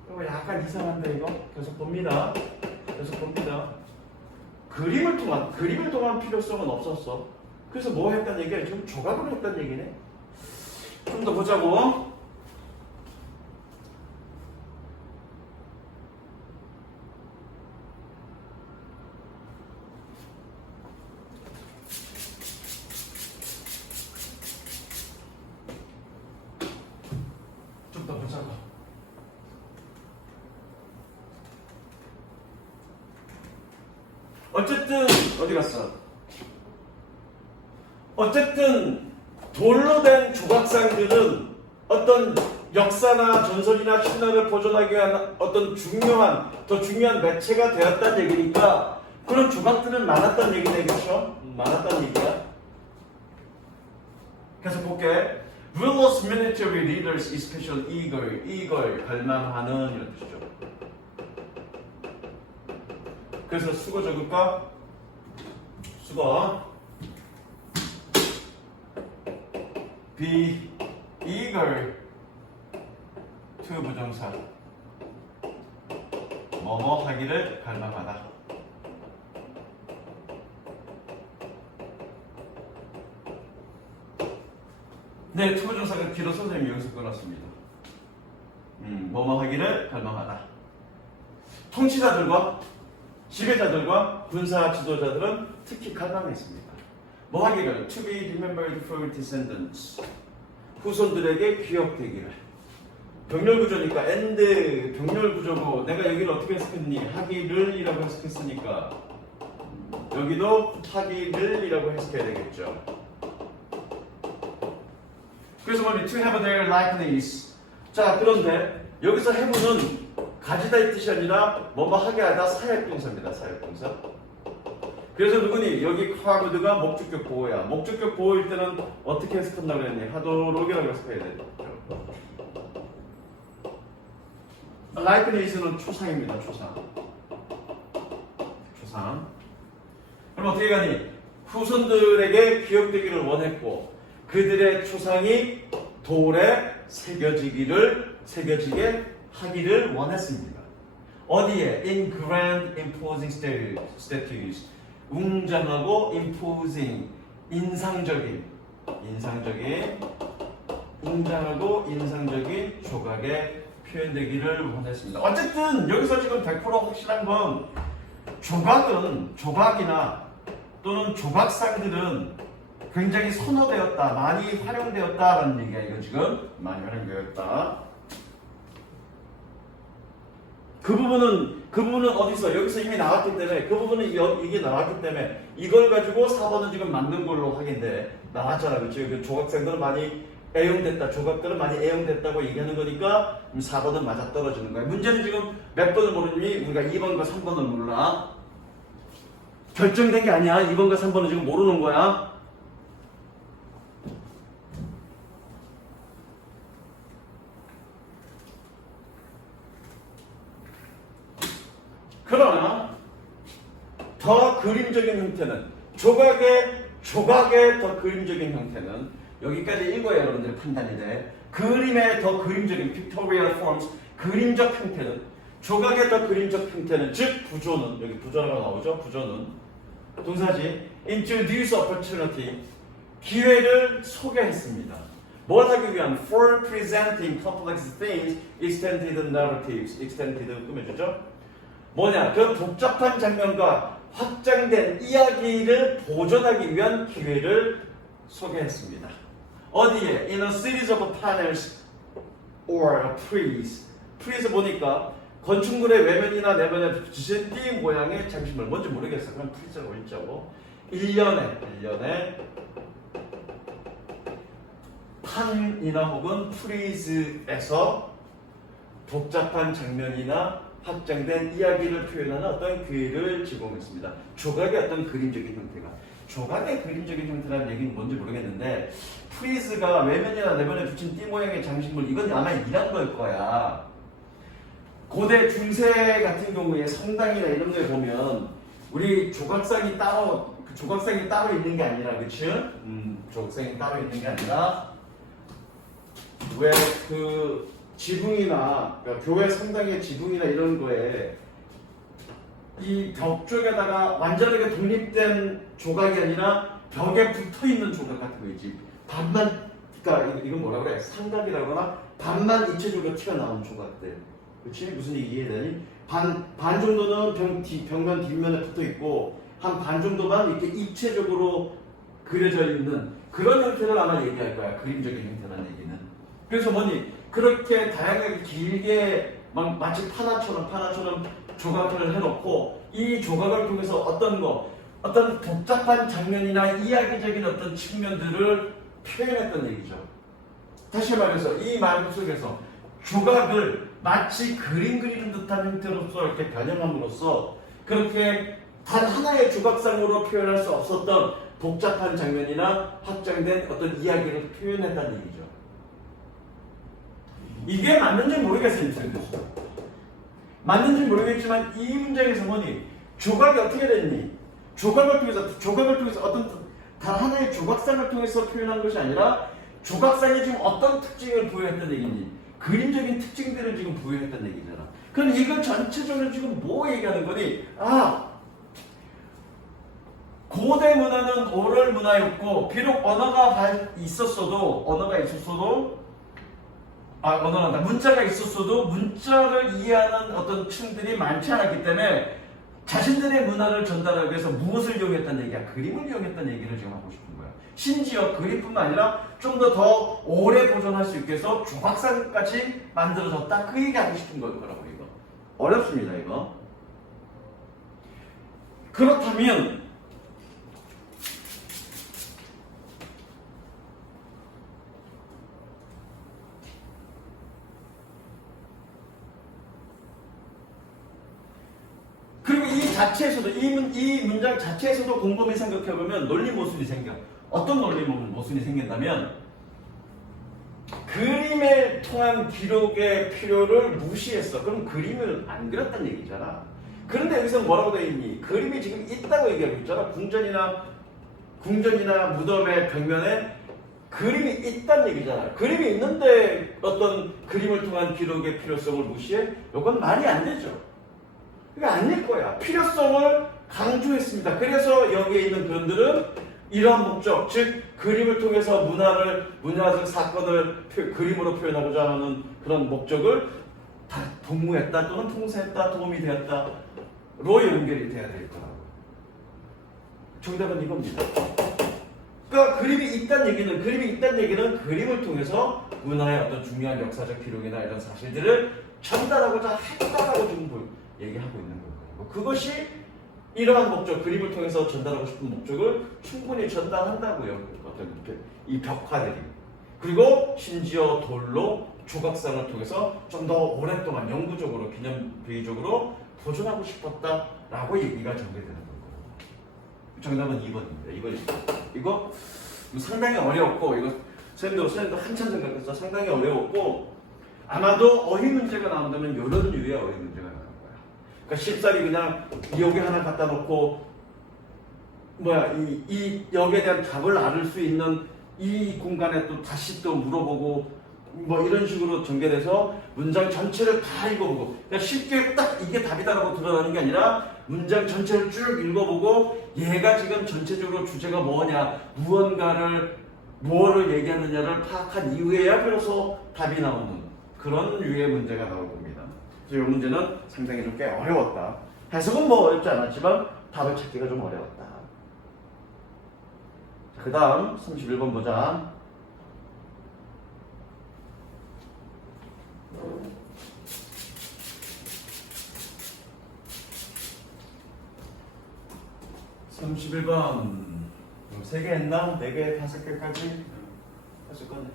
이거 약간 이상한데 이거 계속 봅니다. 그림을 통한 필요성은 없었어. 그래서 뭐 했단 얘기야? 지금 조각을 했단 얘기네. 좀 더 보자고. 어쨌든 어디 갔어? 어쨌든 돌로 된 조각상들은 어떤 역사나 전설이나 신화를 보존하기 위한 어떤 더 중요한 매체가 되었다는 얘기니까 그런 조각들은 많았다는 얘기네, 그렇죠? 많았다는 얘기야. 계속 볼게. Rulers, military leaders, especially eager, 갈망하는 이런 뜻이죠. 그래서 수거 적을까? 수거. Be eager to 부정사. 뭐뭐 하기를 갈망하다. 네, 투부정사가 길어서 선생님이 여기서 끊었습니다. 뭐뭐 하기를 갈망하다. 통치자들과 지배자들과 군사 지도자들은 특히 갈망했습니다. 뭐 하기를? To be remembered for descendants. 후손들에게 기억되기를. 병렬구조니까 and 병렬구조고 내가 여기를 어떻게 해석했니? 하기를 이라고 해석했으니까 여기도 하기를 이라고 해석해야 되겠죠. 그래서 뭐니? To have their likeness. 자, 그런데 여기서 have는 가지다 이 뜻이 아니라 뭐뭐 하게 하다 사역동사입니다. 사역동사. 그래서 누구니? 여기 carved가 목적격 보호야. 목적격 보호일 때는 어떻게 해석한다고 그랬니? 하도록이라고 해석해야 되죠. likenes는 초상입니다. 초상. 그럼 어떻게 가니? 후손들에게 기억되기를 원했고 그들의 초상이 돌에 새겨지게 하기를 원했습니다. 어디에? In grand imposing statues. 웅장하고 imposing, 웅장하고 인상적인 조각에 표현되기를 원했습니다. 어쨌든 여기서 지금 100% 확실한 건 조각이나 또는 조각상들은 굉장히 선호되었다, 많이 활용되었다라는 얘기야. 이거 지금 많이 활용되었다. 그 부분은 어디서? 여기서 이미 나왔기 때문에 그 부분은 이게 나왔기 때문에 이걸 가지고 4번은 지금 맞는 걸로 확인돼. 나왔잖아, 그렇죠? 그 조각상들은 많이 애용됐다, 조각들은 많이 애용됐다고 얘기하는 거니까 4번은 맞아 떨어지는 거야. 문제는 지금 몇 번을 모르니? 우리가 2번과 3번을 몰라. 결정된 게 아니야. 2번과 3번은 지금 모르는 거야. 그러나 더 그림적인 형태는 조각의 더 그림적인 형태는 여기까지 읽어야 여러분들 판단이 돼. 그림의 더 그림적인 pictorial forms 그림적 형태는 조각의 더 그림적 형태는 즉 부조는 여기 부조라고 나오죠. 부조는 동사지 introduce opportunity 기회를 소개했습니다. 뭘 하기 위한 for presenting complex themes extended narratives extended 꾸며주죠. 뭐냐 그 복잡한 장면과 확장된 이야기를 보존하기 위한 기회를 소개했습니다. 어디에? In a series of panels or a frieze. frieze 보니까 건축물의 외면이나 내면에 붙이신 띠 모양의 장식물 뭔지 모르겠어. 그럼 프리즈라고 읽자고. 1년에 판이나 혹은 프리즈에서 복잡한 장면이나 확장된 이야기를 표현하는 어떤 기회를 제공했습니다. 조각의 어떤 그림적인 형태가. 조각의 그림적인 형태라는 얘기는 뭔지 모르겠는데 프리즈가 외면이나 내면에 붙인 띠 모양의 장식물 이건 아마 이런 걸 거야. 고대 중세 같은 경우에 성당이나 이런 데 보면 우리 조각상이 따로 있는 게 아니라 그치? 조각상이 따로 있는 게 아니라 왜 그 지붕이나 그러니까 교회 성당의 지붕이나 이런 거에 이 벽 쪽에다가 완전하게 독립된 조각이 아니라 벽에 붙어 있는 조각 같은 거 있지. 반만 그러니까 이건 뭐라 그래? 삼각이라거나 반만 입체적으로 튀어나온 조각들. 그렇지? 무슨 얘기 이해되니? 반 정도는 벽면 뒷면에 붙어 있고 한 반 정도만 이렇게 입체적으로 그려져 있는 그런 형태를 아마 얘기할 거야. 그림적인 형태라는 얘기는. 그래서 뭐니? 그렇게 다양하게 길게 막 마치 파나처럼 조각을 해놓고 이 조각을 통해서 어떤 복잡한 장면이나 이야기적인 어떤 측면들을 표현했던 얘기죠. 다시 말해서 이 말 속에서 조각을 마치 그림 그리는 듯한 형태로서 이렇게 변형함으로써 그렇게 단 하나의 조각상으로 표현할 수 없었던 복잡한 장면이나 확장된 어떤 이야기를 표현했다는 얘기죠. 이게 맞는지 모르겠어요. 맞는지 모르겠지만 이 문장에서 뭐니? 조각이 어떻게 됐니? 조각을 통해서 어떤 단 하나의 조각상을 통해서 표현한 것이 아니라 조각상이 지금 어떤 특징을 부여했다는 얘기니? 그림적인 특징들을 지금 부여했다는 얘기잖아. 그럼 이거 전체적으로 지금 뭐 얘기하는 거니? 고대 문화는 오럴 문화였고 비록 문자가 있었어도 문자를 이해하는 어떤 층들이 많지 않았기 때문에 자신들의 문화를 전달하기 위해서 무엇을 이용했다는 얘기야? 그림을 이용했다는 얘기를 지금 하고 싶은 거야. 심지어 그림뿐만 아니라 좀 더 오래 보존할 수 있게 해서 조각상까지 만들어졌다. 그 얘기하고 싶은 걸 거라고 이거. 어렵습니다 이거. 그렇다면 그리고 이 문장 자체에서도 곰곰이 생각해보면 논리 모순이 생겨. 어떤 논리 모순이 생긴다면 그림을 통한 기록의 필요를 무시했어. 그럼 그림을 안 그렸다는 얘기잖아. 그런데 여기서 뭐라고 되어 있니? 그림이 지금 있다고 얘기하고 있잖아. 궁전이나 무덤의 벽면에 그림이 있다는 얘기잖아. 그림이 있는데 어떤 그림을 통한 기록의 필요성을 무시해? 이건 말이 안 되죠. 이거 아닐 거야. 필요성을 강조했습니다. 그래서 여기에 있는 그림들은 이러한 목적, 즉 그림을 통해서 문화적 사건을 그림으로 표현하고자 하는 그런 목적을 다 도모했다 또는 통사했다, 도움이 되었다로 연결이 돼야 될 거라고. 정답은 이겁니다. 그러니까 그림이 있다는 얘기는 그림을 통해서 문화의 어떤 중요한 역사적 기록이나 이런 사실들을 전달하고자 했다라고 지금 얘기하고 있는 거예요. 그것이 이러한 목적, 그림을 통해서 전달하고 싶은 목적을 충분히 전달한다고요. 어떤 이 벽화들이. 그리고 심지어 돌로 조각상을 통해서 좀 더 오랫동안 영구적으로 기념비적으로 보존하고 싶었다라고 얘기가 전개되는 거예요. 정답은 2번입니다. 2번입니다. 이거 상당히 어려웠고 이거 선생님도 한참 생각해서 상당히 어려웠고 아마도 어휘 문제가 나온다면 이런 유의 어휘 문제가 나올 거야. 그러니까 쉽사리 그냥 여기 하나 갖다 놓고 여기에 대한 답을 알을 수 있는 이 공간에 또 다시 또 물어보고 뭐 이런 식으로 전개돼서 문장 전체를 다 읽어보고 그러니까 쉽게 딱 이게 답이다라고 드러나는 게 아니라 문장 전체를 쭉 읽어보고 얘가 지금 전체적으로 주제가 뭐냐 무엇을 얘기하느냐를 파악한 이후에야 비로소 답이 나오는 그런 유의 문제가 나올 겁니다. 그래서 이 문제는 상당히 좀 꽤 어려웠다. 해석은 뭐 어렵지 않았지만 답을 찾기가 좀 어려웠다. 그 다음 31번 보자. (31번) 3개 했나? 4개, 5개까지? 했을 거네.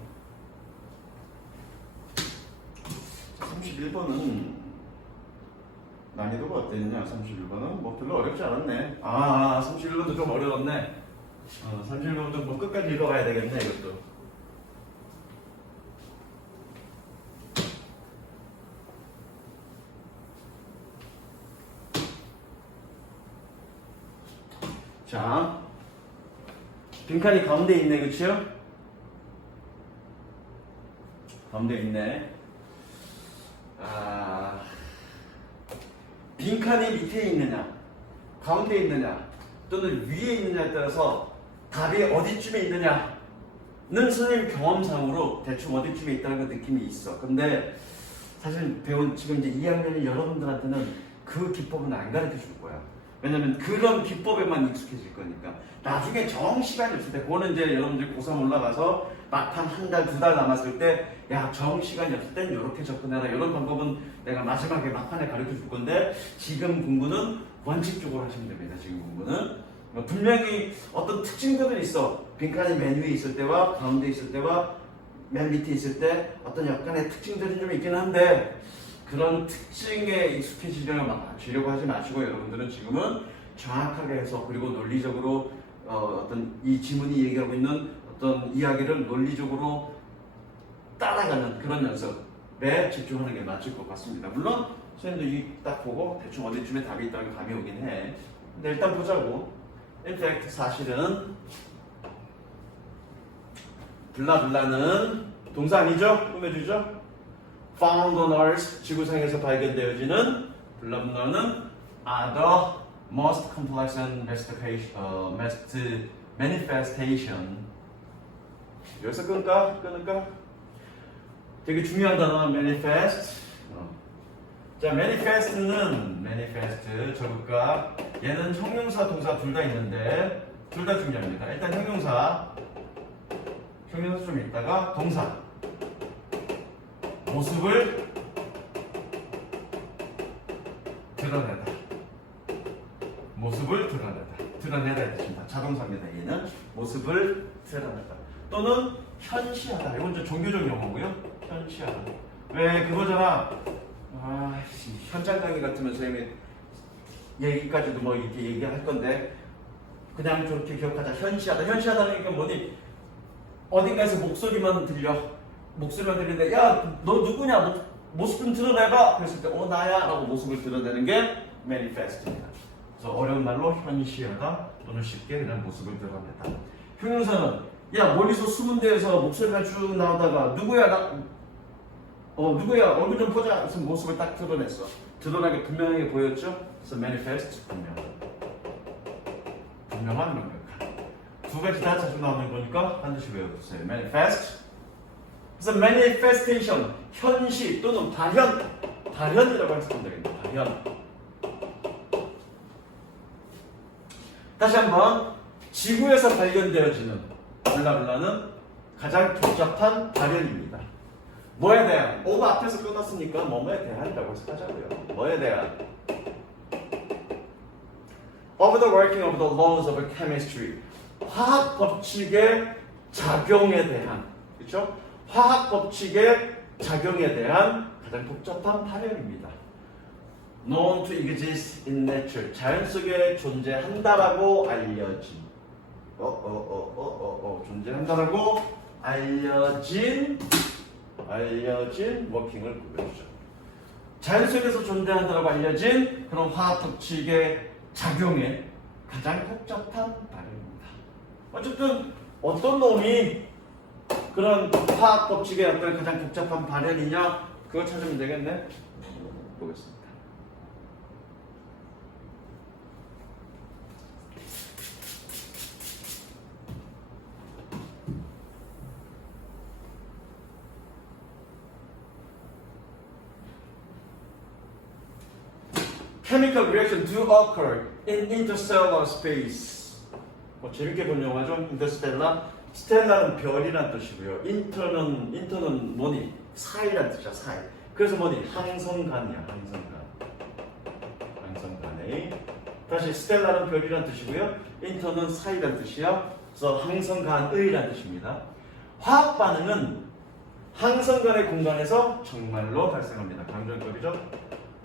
31번은 난이도가 어땠냐? 31번은 뭐 별로 어렵지 않았네. 31번도 좀 어려웠네. 31번도 뭐 끝까지 읽어가야 되겠네 이것도. 자, 빈칸이 가운데 있네, 그치요? 가운데 있네. 빈칸이 밑에 있느냐, 가운데 있느냐, 또는 위에 있느냐에 따라서 답이 어디쯤에 있느냐는 선생님 경험상으로 대충 어디쯤에 있다는 그 느낌이 있어. 근데 사실 지금 이제 2학년인 여러분들한테는 그 기법은 안 가르쳐 줄 거야. 왜냐면 그런 기법에만 익숙해질 거니까. 나중에 정 시간이 없을 때, 그거는 이제 여러분들 고3 올라가서 막판 한 달, 2달 남았을 때, 야, 정 시간이 없을 땐 이렇게 접근해라. 이런 방법은 내가 마지막에 막판에 가르쳐 줄 건데, 지금 공부는 원칙적으로 하시면 됩니다. 지금 공부는. 분명히 어떤 특징들은 있어. 빈칸이 맨 위에 있을 때와 가운데 있을 때와 맨 밑에 있을 때 어떤 약간의 특징들이 좀 있긴 한데, 그런 특징에 익숙해지려고 하지 마시고 여러분들은 지금은 정확하게 해서 그리고 논리적으로 어떤 이 지문이 얘기하고 있는 어떤 이야기를 논리적으로 따라가는 그런 연습에 집중하는 게 맞을 것 같습니다. 물론 선생님도 이 딱 보고 대충 어디쯤에 답이 있다는 감이 오긴 해. 근데 일단 보자고. In fact, 사실은 블라블라는 동사 아니죠? 꾸며주죠? Found on Earth, 지구상에서 발견되어지는 블라블라는 are the most complex and manifestation. 여기서 끊을까? 되게 중요한 단어 manifest. 자, manifest 적을까? 얘는 형용사, 동사 둘 다 있는데 둘 다 중요합니다. 일단 형용사 좀 있다가 동사. 모습을 드러내다. 드러내다 뜻입니다. 자동사입니다. 얘는 모습을 드러내다. 또는 현시하다. 이건 좀 종교적 용어고요. 현시하다. 왜 그거잖아. 현장 강의 같으면 선생님이 얘기까지도 뭐 이렇게 얘기할 건데 그냥 저렇게 기억하자. 현시하다는 게 뭐니? 어딘가에서 목소리만 들리는데 야, 너 누구냐? 모습 좀 드러내봐. 그랬을 때 나야 라고 모습을 드러내는 게 manifest입니다. 그래서 어려운 말로 현시하다 또는 쉽게 그냥 모습을 드러내다. 형용사는 야, 멀리서 숨은 데에서 목소리가 쭉 나오다가 누구야 얼굴 좀 보자. 그래서 모습을 딱 드러냈어. 드러나게 분명하게 보였죠? 그래서 manifest 분명한 명백한. 두 가지 다 자주 나오는 거니까 반드시 외워두세요. manifest. 그래서 manifestation, 현시 또는 발현이라고 해석하면 되겠네요. 발현. 다시 한번 지구에서 발견되어지는 블라블라는 가장 복잡한 발현입니다. 뭐에 대한? 오버 앞에서 끊었으니까 뭐뭐에 대한이라고 해석하자고요. 뭐에 대한? Of the working of the laws of chemistry. 화학 법칙의 작용에 대한. 그렇죠? 화학 법칙의 작용에 대한 가장 복잡한 발현입니다. Known to exist in nature. 자연 속에 존재한다라고 알려진. 존재한다라고 알려진 워킹을 구별해주죠. 자연 속에서 존재한다라고 알려진 그런 화학 법칙의 작용에 가장 복잡한 발현입니다. 어쨌든 어떤 놈이 그런 화학 법칙의 어떤 가장 복잡한 발현이냐 그거 찾으면 되겠네. 보겠습니다. Chemical reaction do occur in interstellar space. 뭐 재밌게 본 영화죠? 인터스텔라. 스텔라는 별이란 뜻이고요. 인터는 뭐니? 사이란 뜻이야. 사이. 그래서 뭐니? 항성간이야. 항성간에. 다시 스텔라는 별이란 뜻이고요. 인터는 사이란 뜻이야. 그래서 항성간의란 뜻입니다. 화학 반응은 항성간의 공간에서 정말로 발생합니다. 강조법이죠.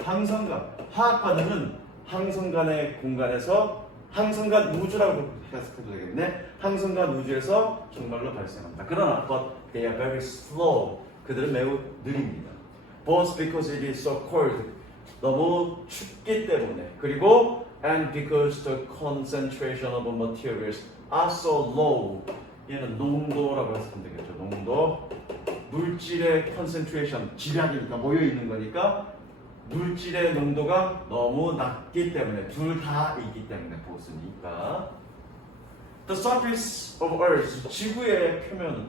항성간, 화학 반응은 항성간의 공간에서 항성간 우주라고 해석해도 되겠네. 항성간 우주에서 정말로 발생합니다. 그러나 but they are very slow. 그들은 매우 느립니다. Both because it is so cold. 너무 춥기 때문에 그리고 and because the concentration of materials are so low. 얘는 농도라고 해석하면 되겠죠. 농도. 물질의 concentration, 질량이니까 모여있는 거니까 물질의 농도가 너무 낮기 때문에 둘 다이기 때문에 보스니까 The surface of Earth, 지구의 표면은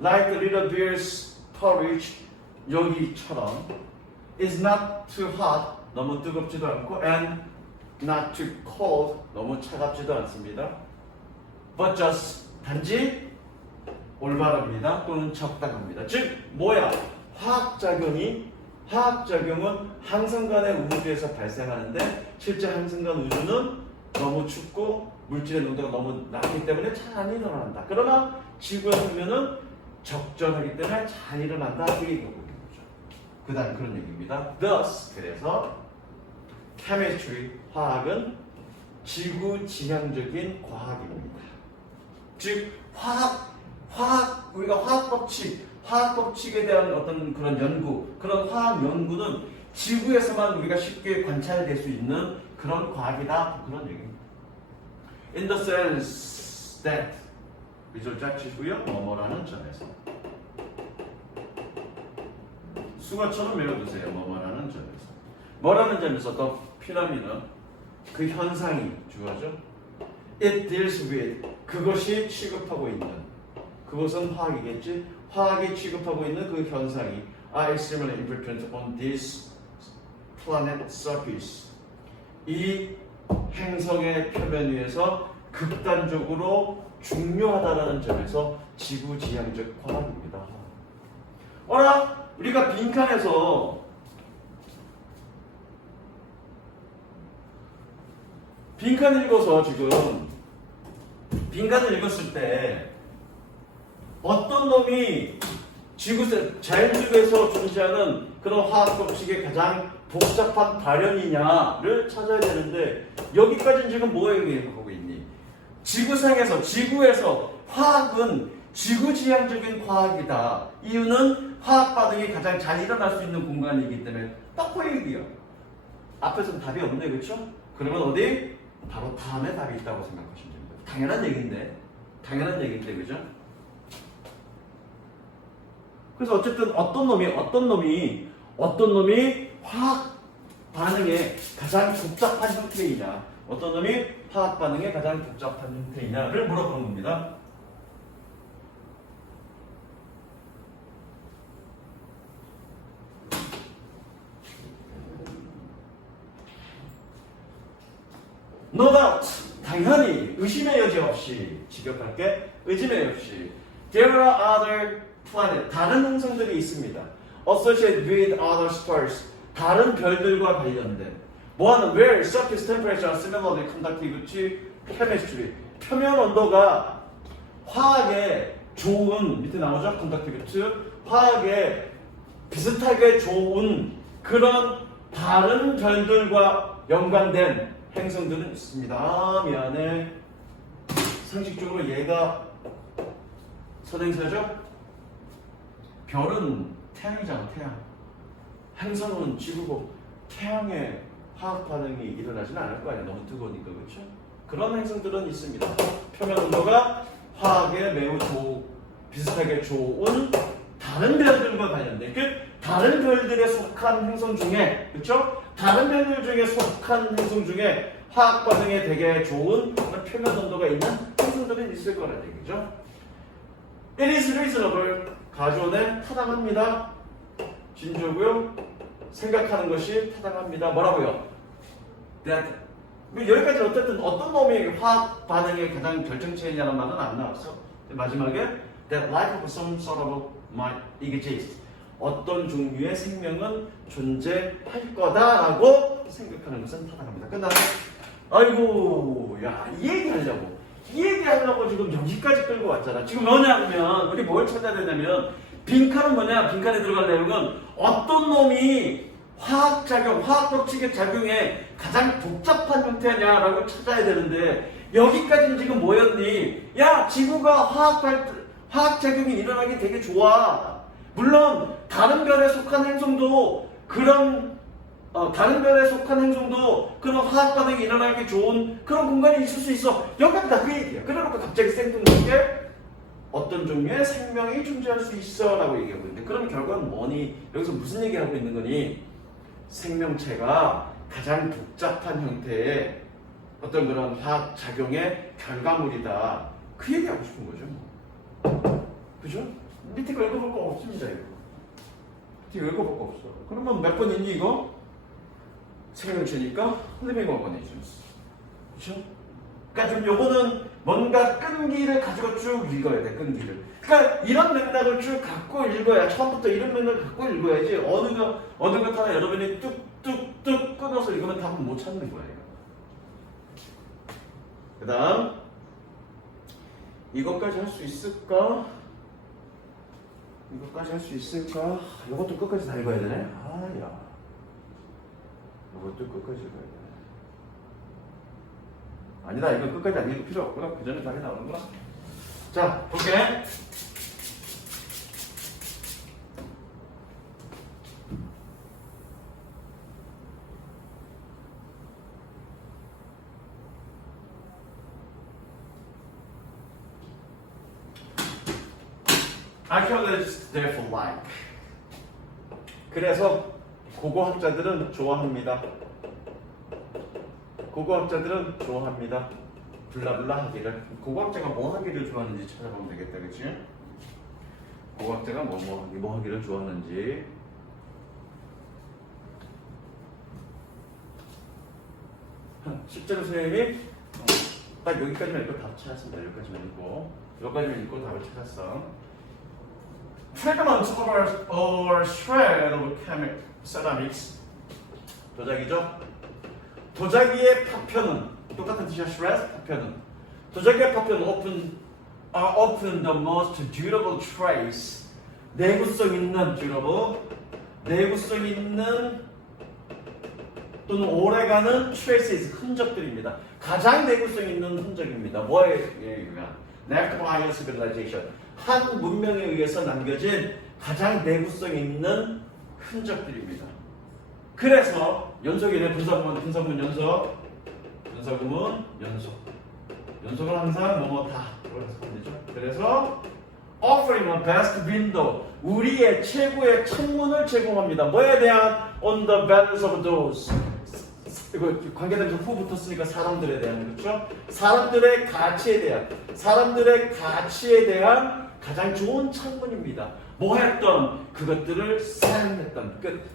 like the little bear's porridge, 여기처럼 is not too hot, 너무 뜨겁지도 않고 and not too cold, 너무 차갑지도 않습니다. But just, 단지 올바릅니다. 또는 적당합니다. 즉 뭐야? 화학작용은 항성간의 우주에서 발생하는데 실제 항성간 우주는 너무 춥고 물질의 농도가 너무 낮기 때문에 잘 안 일어난다. 그러나 지구의 표면은 적정하기 때문에 잘 일어난다. 이게 결국인 거죠. 그 다음 그런 얘기입니다. Thus, 그래서 chemistry, 화학은 지구지향적인 과학입니다. 즉 우리가 화학 법칙에 대한 어떤 그런 연구, 그런 화학 연구는 지구에서만 우리가 쉽게 관찰될 수 있는 그런 과학이다. 그런 얘기입니다. In the sense that, 미술 짝지고요. 뭐뭐라는 점에서. 수거처럼 외워두세요. 뭐뭐라는 점에서. 뭐라는 점에서 더 피라미는 그 현상이 주어져. It deals with, 그것이 취급하고 있는, 그것은 화학이겠지. 화학이 취급하고 있는 그 현상이 are extremely important on this planet surface. 이 행성의 표면 위에서 극단적으로 중요하다라는 점에서 지구지향적 과학입니다. 어라? 우리가 빈칸을 읽어서 지금 빈칸을 읽었을 때 어떤 놈이 자연주에서 존재하는 그런 화학 법칙의 가장 복잡한 발현이냐를 찾아야 되는데 여기까지는 지금 뭐 얘기하고 있니? 지구에서 화학은 지구지향적인 과학이다. 이유는 화학 반응이 가장 잘 일어날 수 있는 공간이기 때문에 딱 그 얘기야. 앞에서는 답이 없네, 그렇죠? 그러면 어디? 바로 다음에 답이 있다고 생각하시면 됩니다. 당연한 얘기인데, 그죠? 그래서 어쨌든 어떤 놈이 화학 반응의 가장 복잡한 형태이냐, 어떤 놈이 화학 반응의 가장 복잡한 형태이냐를 물어보는 겁니다. No doubt, 당연히 의심의 여지 없이 직역할게. 의심의 여지 없이 There are other planets, 다른 행성들이 있습니다. Associated with other stars, 다른 별들과 관련된 뭐하는 where surface temperature are similarly conductive to chemistry. 표면 온도가 화학에 좋은, 밑에 나오죠? conductive to, 화학에 비슷하게 좋은 그런 다른 별들과 연관된 행성들은 있습니다. 아, 미안해. 상식적으로 얘가 선행사죠? 별은 태양이잖아, 태양. 행성은 지구고 태양에 화학 반응이 일어나지는 않을 거 아니야. 너무 뜨거우니까, 그렇죠? 그런 행성들은 있습니다. 표면 온도가 화학에 매우 비슷하게 좋은 다른 별들과 관련된 다른 별들에 속한 행성 중에 그렇죠? 다른 별들 중에 속한 행성 중에 화학 반응에 되게 좋은 표면 온도가 있는 행성들은 있을 거라는 얘기죠. It is reasonable. 가존에 타당합니다. 진조고요. 생각하는 것이 타당합니다. 뭐라고요? That 여기까지 어쨌든 어떤 놈이 화학 반응의 가장 결정체이냐는 말은 안 나왔어. 마지막에 that life of some sort of might exist. 어떤 종류의 생명은 존재할 거다라고 생각하는 것은 타당합니다. 끝나네. 아이고, 야, 이 얘기하려고 지금 여기까지 끌고 왔잖아. 지금 뭐냐면 우리 뭘 찾아야 되냐면 빈칸은 뭐냐? 빈칸에 들어갈 내용은 어떤 놈이 화학작용, 화학법칙의 작용에 가장 복잡한 형태냐라고 찾아야 되는데 여기까지는 지금 뭐였니? 야, 지구가 화학작용이 일어나기 되게 좋아. 물론 다른 별에 속한 행성도 그런 화학 반응이 일어나기 좋은 그런 공간이 있을 수 있어. 여기까지 다 그 얘기야. 그래놓고 갑자기 생뚱맞게 어떤 종류의 생명이 존재할 수 있어 라고 얘기하고 있는데 그럼 결과는 뭐니? 여기서 무슨 얘기하고 있는 거니? 생명체가 가장 복잡한 형태의 어떤 그런 화학 작용의 결과물이다. 그 얘기하고 싶은 거죠. 그죠? 밑에 거 읽어볼 거 없습니다. 이거. 밑에 읽어볼 거 없어. 그러면 몇 번이니 이거? 생명체니까 living organisms. 그죠? 그러니까 좀 요거는 뭔가 끈기를 가지고 쭉 읽어야 돼. 끈기를. 그러니까 이런 맥락을 쭉 갖고 읽어야 처음부터 이런 맥락을 갖고 읽어야지 어느 것 하나 여러분이 뚝뚝뚝 끊어서 읽으면 답은 못 찾는 거예요. 그 다음 이것까지 할 수 있을까? 이것도 끝까지 다 읽어야 되네. 아야 이것도 끝까지 읽어야 되네. 아니다, 이거 끝까지 안 읽을 필요 없구나. 그 전에 답이 나오는구나. 자, 볼게. Archaeologists therefore like. 그래서 고고학자들은 좋아합니다. 블라블라 하기를. 고고학자가 뭐 하기를 좋아하는지 찾아보면 되겠다, 그치? 고고학자가 뭐 하기를 좋아하는지. 실제로 선생님이 딱 여기까지만 읽고 답 찾았습니다. 여기까지만 읽고 답을 찾았어. Fragments or shred of ceramics. 도자기죠? 도자기의 파편은 똑같은 뜻이야. shred, 파편은. 도자기의 파편은 often the most durable trace. 내구성 있는 또는 오래가는 traces, 흔적들입니다. 가장 내구성 있는 흔적입니다. 뭐에 의한? Left by a civilization. 한 문명에 의해서 남겨진 가장 내구성 있는 흔적들입니다. 그래서 연속이네. 분사구문 연속. 연속은 항상 뭐다 되죠. 그래서 offering a best window, 우리의 최고의 창문을 제공합니다. 뭐에 대한? on the values of those. 이거 관계대명사 후 붙었으니까 사람들에 대한, 그렇죠? 사람들의 가치에 대한 가장 좋은 창문입니다. 뭐 했던? 그것들을 사용했던. 끝.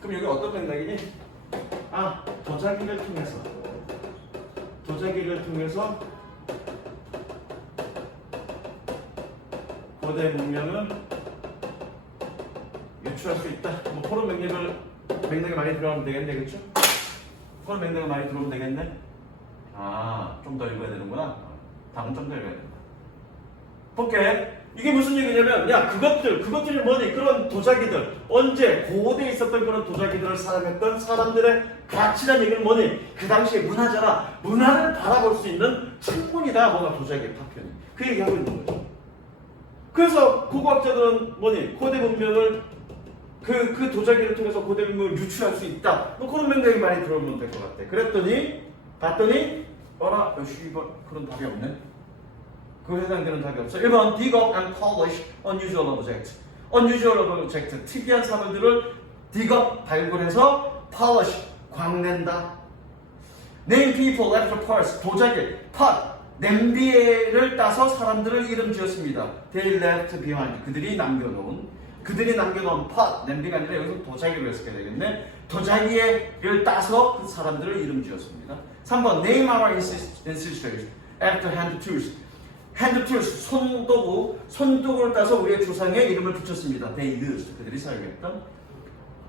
그럼 여기 어떤 맥락이니? 도자기를 통해서 고대 문명은 유추할 수 있다. 뭐 그런 맥락이 많이 들어가면 되겠네, 그렇죠? 그런 맥락이 많이 들어오면 되겠네. 좀 더 읽어야 되는구나. 다음 좀 더 읽어야 된다. 볼게. 이게 무슨 얘기냐면, 야, 그것들이 뭐니? 그런 도자기들. 언제? 고대에 있었던 그런 도자기들을 사용했던 사람들의 가치란 얘기는 뭐니? 그 당시에 문화잖아. 문화를 바라볼 수 있는 창문이다. 뭐가 도자기의 파편이. 그 얘기하고 있는 거죠. 그래서 고고학자들은 뭐니? 고대 문명을 그 도자기를 통해서 고대 문명을 유추할 수 있다. 뭐 그런 명령이 많이 들어오면 될 것 같아. 그랬더니 봤더니 어라 씨발 그런 답이 없네. 그 해당되는 답이 없어. 1번 dig up and polish unusual object. unusual object 특이한 사물들을 dig up 발굴해서 polish 광낸다. name people after parts 도자기 pot 냄비를 따서 사람들을 이름 지었습니다. They left behind 그들이 남겨놓은 pot 냄비가 아니라 여기서 도자기로 해석해야 되겠네. 도자기를 따서 그 사람들을 이름 지었습니다. 3번 name our ancestors after hand tools. hand tools 손도구를 따서 우리의 조상의 이름을 붙였습니다. They used 그들이 사용했던.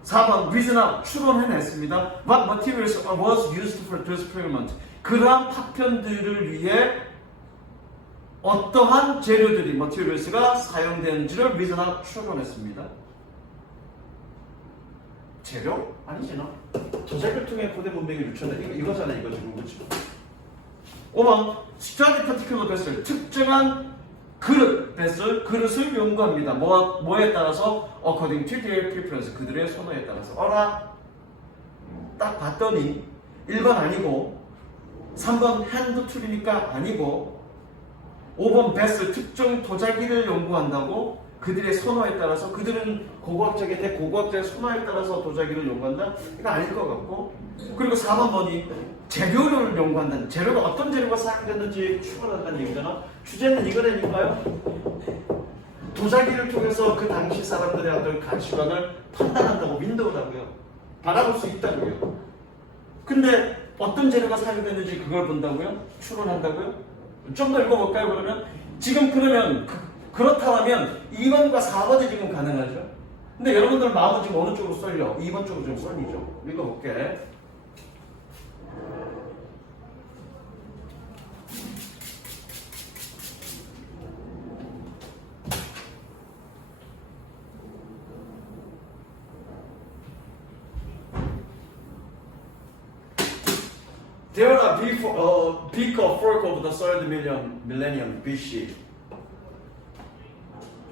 4번 reason out 추론해냈습니다. What materials was used for the experiment. 그러한 파편들을 위해 어떠한 재료들이 materials가 사용되는지를 reason out 추론했습니다. 재료? 아니지나. 도자기를 통해 고대 문명이 유출된다. 이거잖아 이거 지금 그렇지. 5번 study particular vessel 특정한 그릇을 연구합니다. 뭐에 따라서 according to their preference 그들의 선호에 따라서. 어라 딱 봤더니 1번 아니고 3번 hand tool이니까 아니고 5번 vessel 특정 도자기를 연구한다고 그들의 선호에 따라서 그들은 고고학자인데 고고학자의 선호에 따라서 도자기를 연구한다? 이거 아닐 것 같고 그리고 4번 번이 재료를 연구한다는 재료가 어떤 재료가 사용됐는지 추론한다는 얘기잖아. 주제는 이거라니까요. 도자기를 통해서 그 당시 사람들의 어떤 가치관을 판단한다고 윈도우라고요. 바라볼 수 있다고요. 근데 어떤 재료가 사용됐는지 그걸 본다고요? 추론한다고요? 좀 더 읽어볼까요 그러면? 지금 그러면 그렇다면 2번과 4번이 지금 가능하죠? 근데 여러분들 마음은 지금 어느 쪽으로 쏠려? 2번 쪽으로 좀 쏠리죠? 읽어볼게. There are beaker folk of the third millennium BC.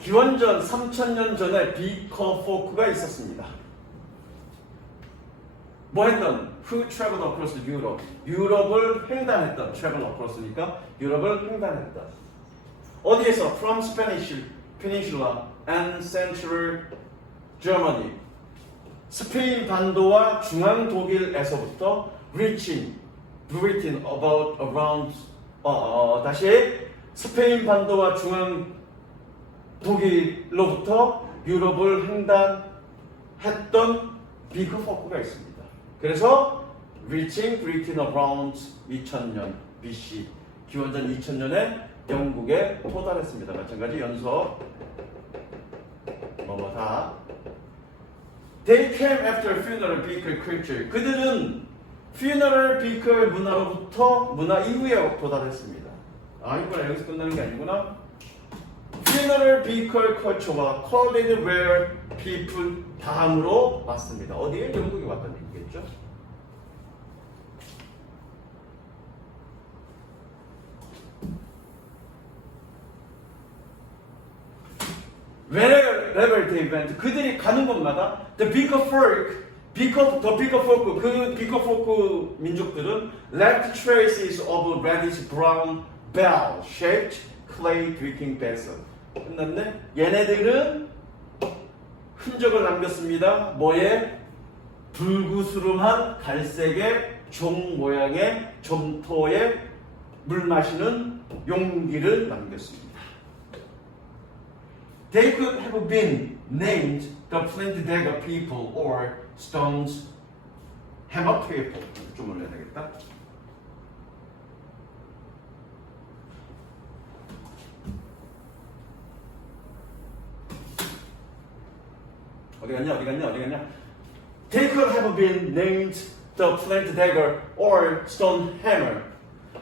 기원전 3000년 전에 비커 포크가 있었습니다. 뭐 했던? Who traveled across Europe? 유럽을 횡단했던 travel across니까 유럽을 횡단했던. 어디에서? From Spanish Peninsula and Central Germany. 스페인 반도와 중앙 독일에서부터 reaching Britain about around 다시 스페인 반도와 중앙 독일로부터 유럽을 횡단했던 비그 포크가 있습니다. 그래서 reaching Britain around 2000년 BC 기원전 2000년에 영국에 도달했습니다. 마찬가지 연서 뭐다. They came after funeral beaker culture. 그들은 funeral beaker 문화 이후에 도달했습니다. 이거는 여기서 끝나는 게 아니구나. funeral beaker culture와 corded ware people 다음으로 왔습니다. 어디에? 영국에 왔다는 얘기겠죠. wherever they went 그들이 가는 곳마다 the bigger folk 그 비커 포크 민족들은 left traces of reddish brown bell-shaped clay drinking vessel. 끝났네? 얘네들은 흔적을 남겼습니다. 뭐에? 불구스름한 갈색의 종 모양의 점토에 물 마시는 용기를 남겼습니다. They could have been named the flint dagger people or stones hammer people. 좀 올려야 되겠다. 어디 갔냐? They could have been named the flint dagger or stone hammer.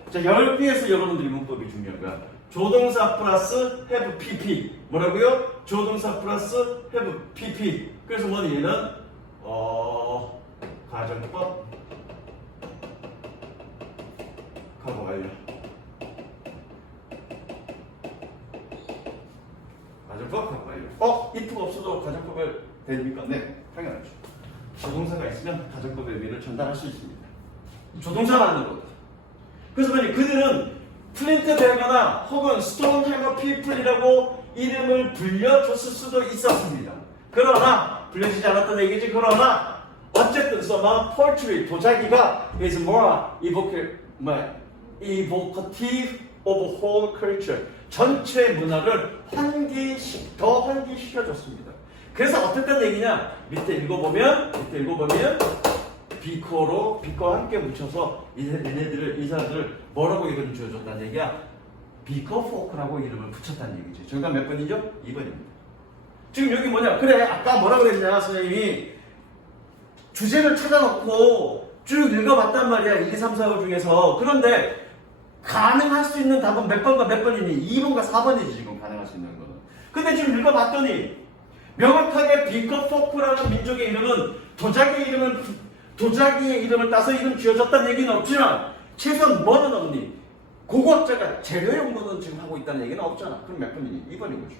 자, 여기에서 여러분들이 문법이 중요한 거야. 조동사 플러스 have pp. 뭐라고요? 조동사 플러스 have pp. 그래서 뭐니 얘는 가정법 가고 완료. 가정법 완료. if가 없어도 가정법을 됩니까? 네, 당연하죠. 조동사가 있으면 가정법의 의미를 전달할 수 있습니다. 조동사만으로도. 그래서 만약 그들은 플린트 베거나 혹은 스톤 해머 피플이라고 이름을 불려줬을 수도 있었습니다. 그러나 불려지지 않았던 얘기지. 그러나 어쨌든 some poetry 도자기가 is more evocative of whole culture 전체 문화를 더 환기시켜줬습니다. 그래서 어땠던 얘기냐? 밑에 읽어보면 비커와 함께 묻혀서 이 사람들을 뭐라고 이름을 지어줬다는 얘기야? 비커 포크라고 이름을 붙였다는 얘기죠. 정답 몇 번이죠? 2번입니다. 지금 여기 뭐냐? 그래, 아까 뭐라 그랬냐, 선생님이 주제를 찾아놓고 쭉 읽어봤단 말이야. 1, 2, 3, 4, 5 중에서. 그런데 가능할 수 있는 답은 몇 번과 몇 번이니? 2번과 4번이지, 지금 가능할 수 있는 거는. 근데 지금 읽어봤더니 명확하게 비커 포크라는 민족의 이름은 도자기의 이름을 따서 이름 지어졌다는 얘기는 없지만 최소한 뭐는 없니? 고고학자가 재료 연구는 지금 하고 있다는 얘기는 없잖아. 그럼 몇 번이니? 2번인 거죠.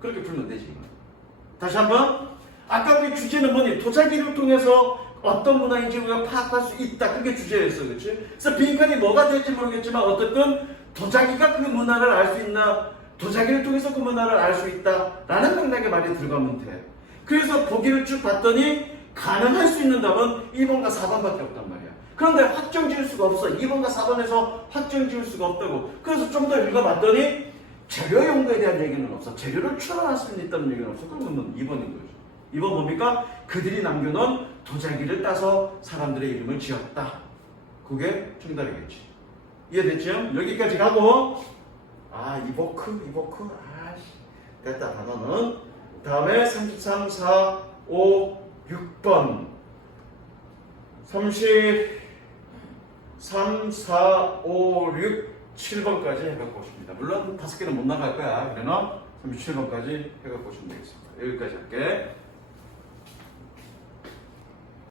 그렇게 풀면 되지. 다시 한번. 아까 우리 주제는 뭐니? 도자기를 통해서 어떤 문화인지 우리가 파악할 수 있다. 그게 주제였어. 그렇지? 그래서 빈칸이 뭐가 될지 모르겠지만 어쨌든 도자기가 그 문화를 알 수 있나? 도자기를 통해서 그 문화를 알 수 있다. 라는 맥락의 말이 들어가면 돼. 그래서 보기를 쭉 봤더니 가능할 수 있는 답은 2번과 4번밖에 없단 말이야. 그런데 확정 지을 수가 없어. 2번과 4번에서 확정 지을 수가 없다고. 그래서 좀 더 읽어봤더니 재료 연구에 대한 얘기는 없어. 재료를 추론할 수 있다는 얘기는 없어. 그러면 2번인 거죠. 2번 뭡니까? 그들이 남겨놓은 도자기를 따서 사람들의 이름을 지었다. 그게 정답이겠지. 이해됐죠? 여기까지 가고 이보크 됐다. 단어는 다음에 33, 4, 5, 6번 33, 4, 5, 6, 7번까지 해갖고 오십니다. 물론 5개는 못 나갈 거야. 그러나 37번까지 해갖고 오시면 되겠습니다. 여기까지 할게.